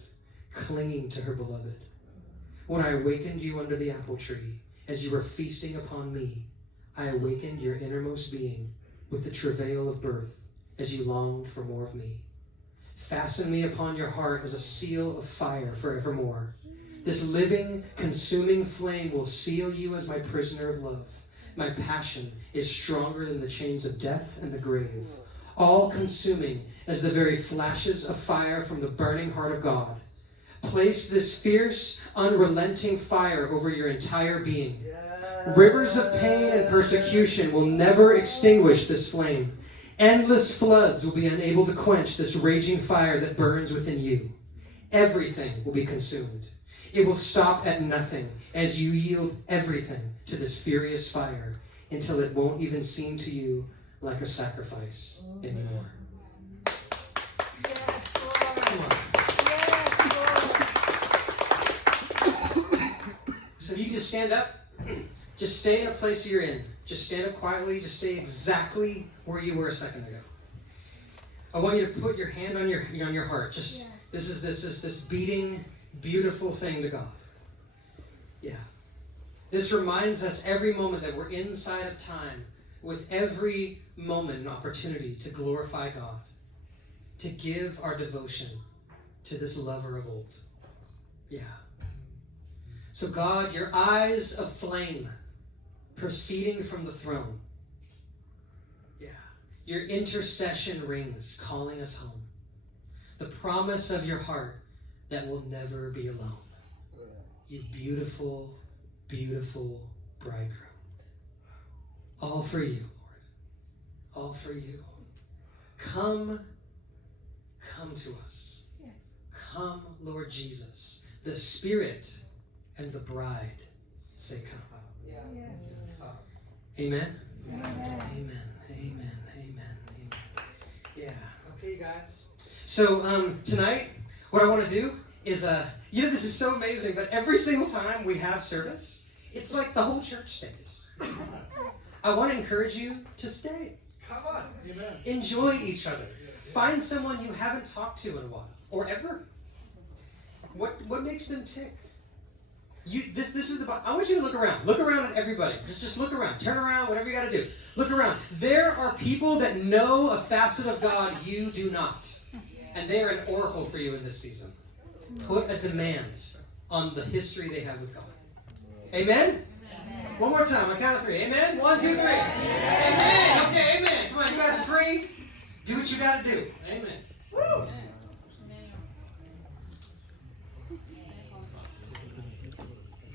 clinging to her beloved. When I awakened you under the apple tree, as you were feasting upon me, I awakened your innermost being with the travail of birth, as you longed for more of me. Fasten me upon your heart as a seal of fire forevermore. This living, consuming flame will seal you as my prisoner of love. My passion is stronger than the chains of death and the grave, all-consuming as the very flashes of fire from the burning heart of God. Place this fierce, unrelenting fire over your entire being. Rivers of pain and persecution will never extinguish this flame. Endless floods will be unable to quench this raging fire that burns within you. Everything will be consumed. It will stop at nothing as you yield everything to this furious fire until it won't even seem to you like a sacrifice anymore. So you just stand up. Just stay in a place you're in. Just stand up quietly. Just stay exactly where you were a second ago. I want you to put your hand on your heart. Just this is this beating, beautiful thing to God. Yeah. This reminds us every moment that we're inside of time, with every moment an opportunity to glorify God, to give our devotion to this lover of old. Yeah. So God, your eyes of flame proceeding from the throne. Yeah. Your intercession rings calling us home. The promise of your heart that we'll never be alone. You beautiful, beautiful bridegroom. All for you, Lord. All for you. Come to us. Yes. Come, Lord Jesus. The Spirit and the bride say come. Yes. Amen? Amen. Amen. Amen. Amen. Yeah. Okay, guys. So tonight, what I want to do is, this is so amazing, but every single time we have service, it's like the whole church stays. I want to encourage you to stay. Come on. Enjoy each other. Find someone you haven't talked to in a while, or ever. What makes them tick? This is the. I want you to look around. Look around at everybody. Just look around. Turn around. Whatever you got to do. Look around. There are people that know a facet of God you do not, and they are an oracle for you in this season. Put a demand on the history they have with God. Amen? One more time. On count of 3. Amen? 1, 2, 3. Amen. Okay, amen. Come on, you guys are free. Do what you got to do. Amen. Woo.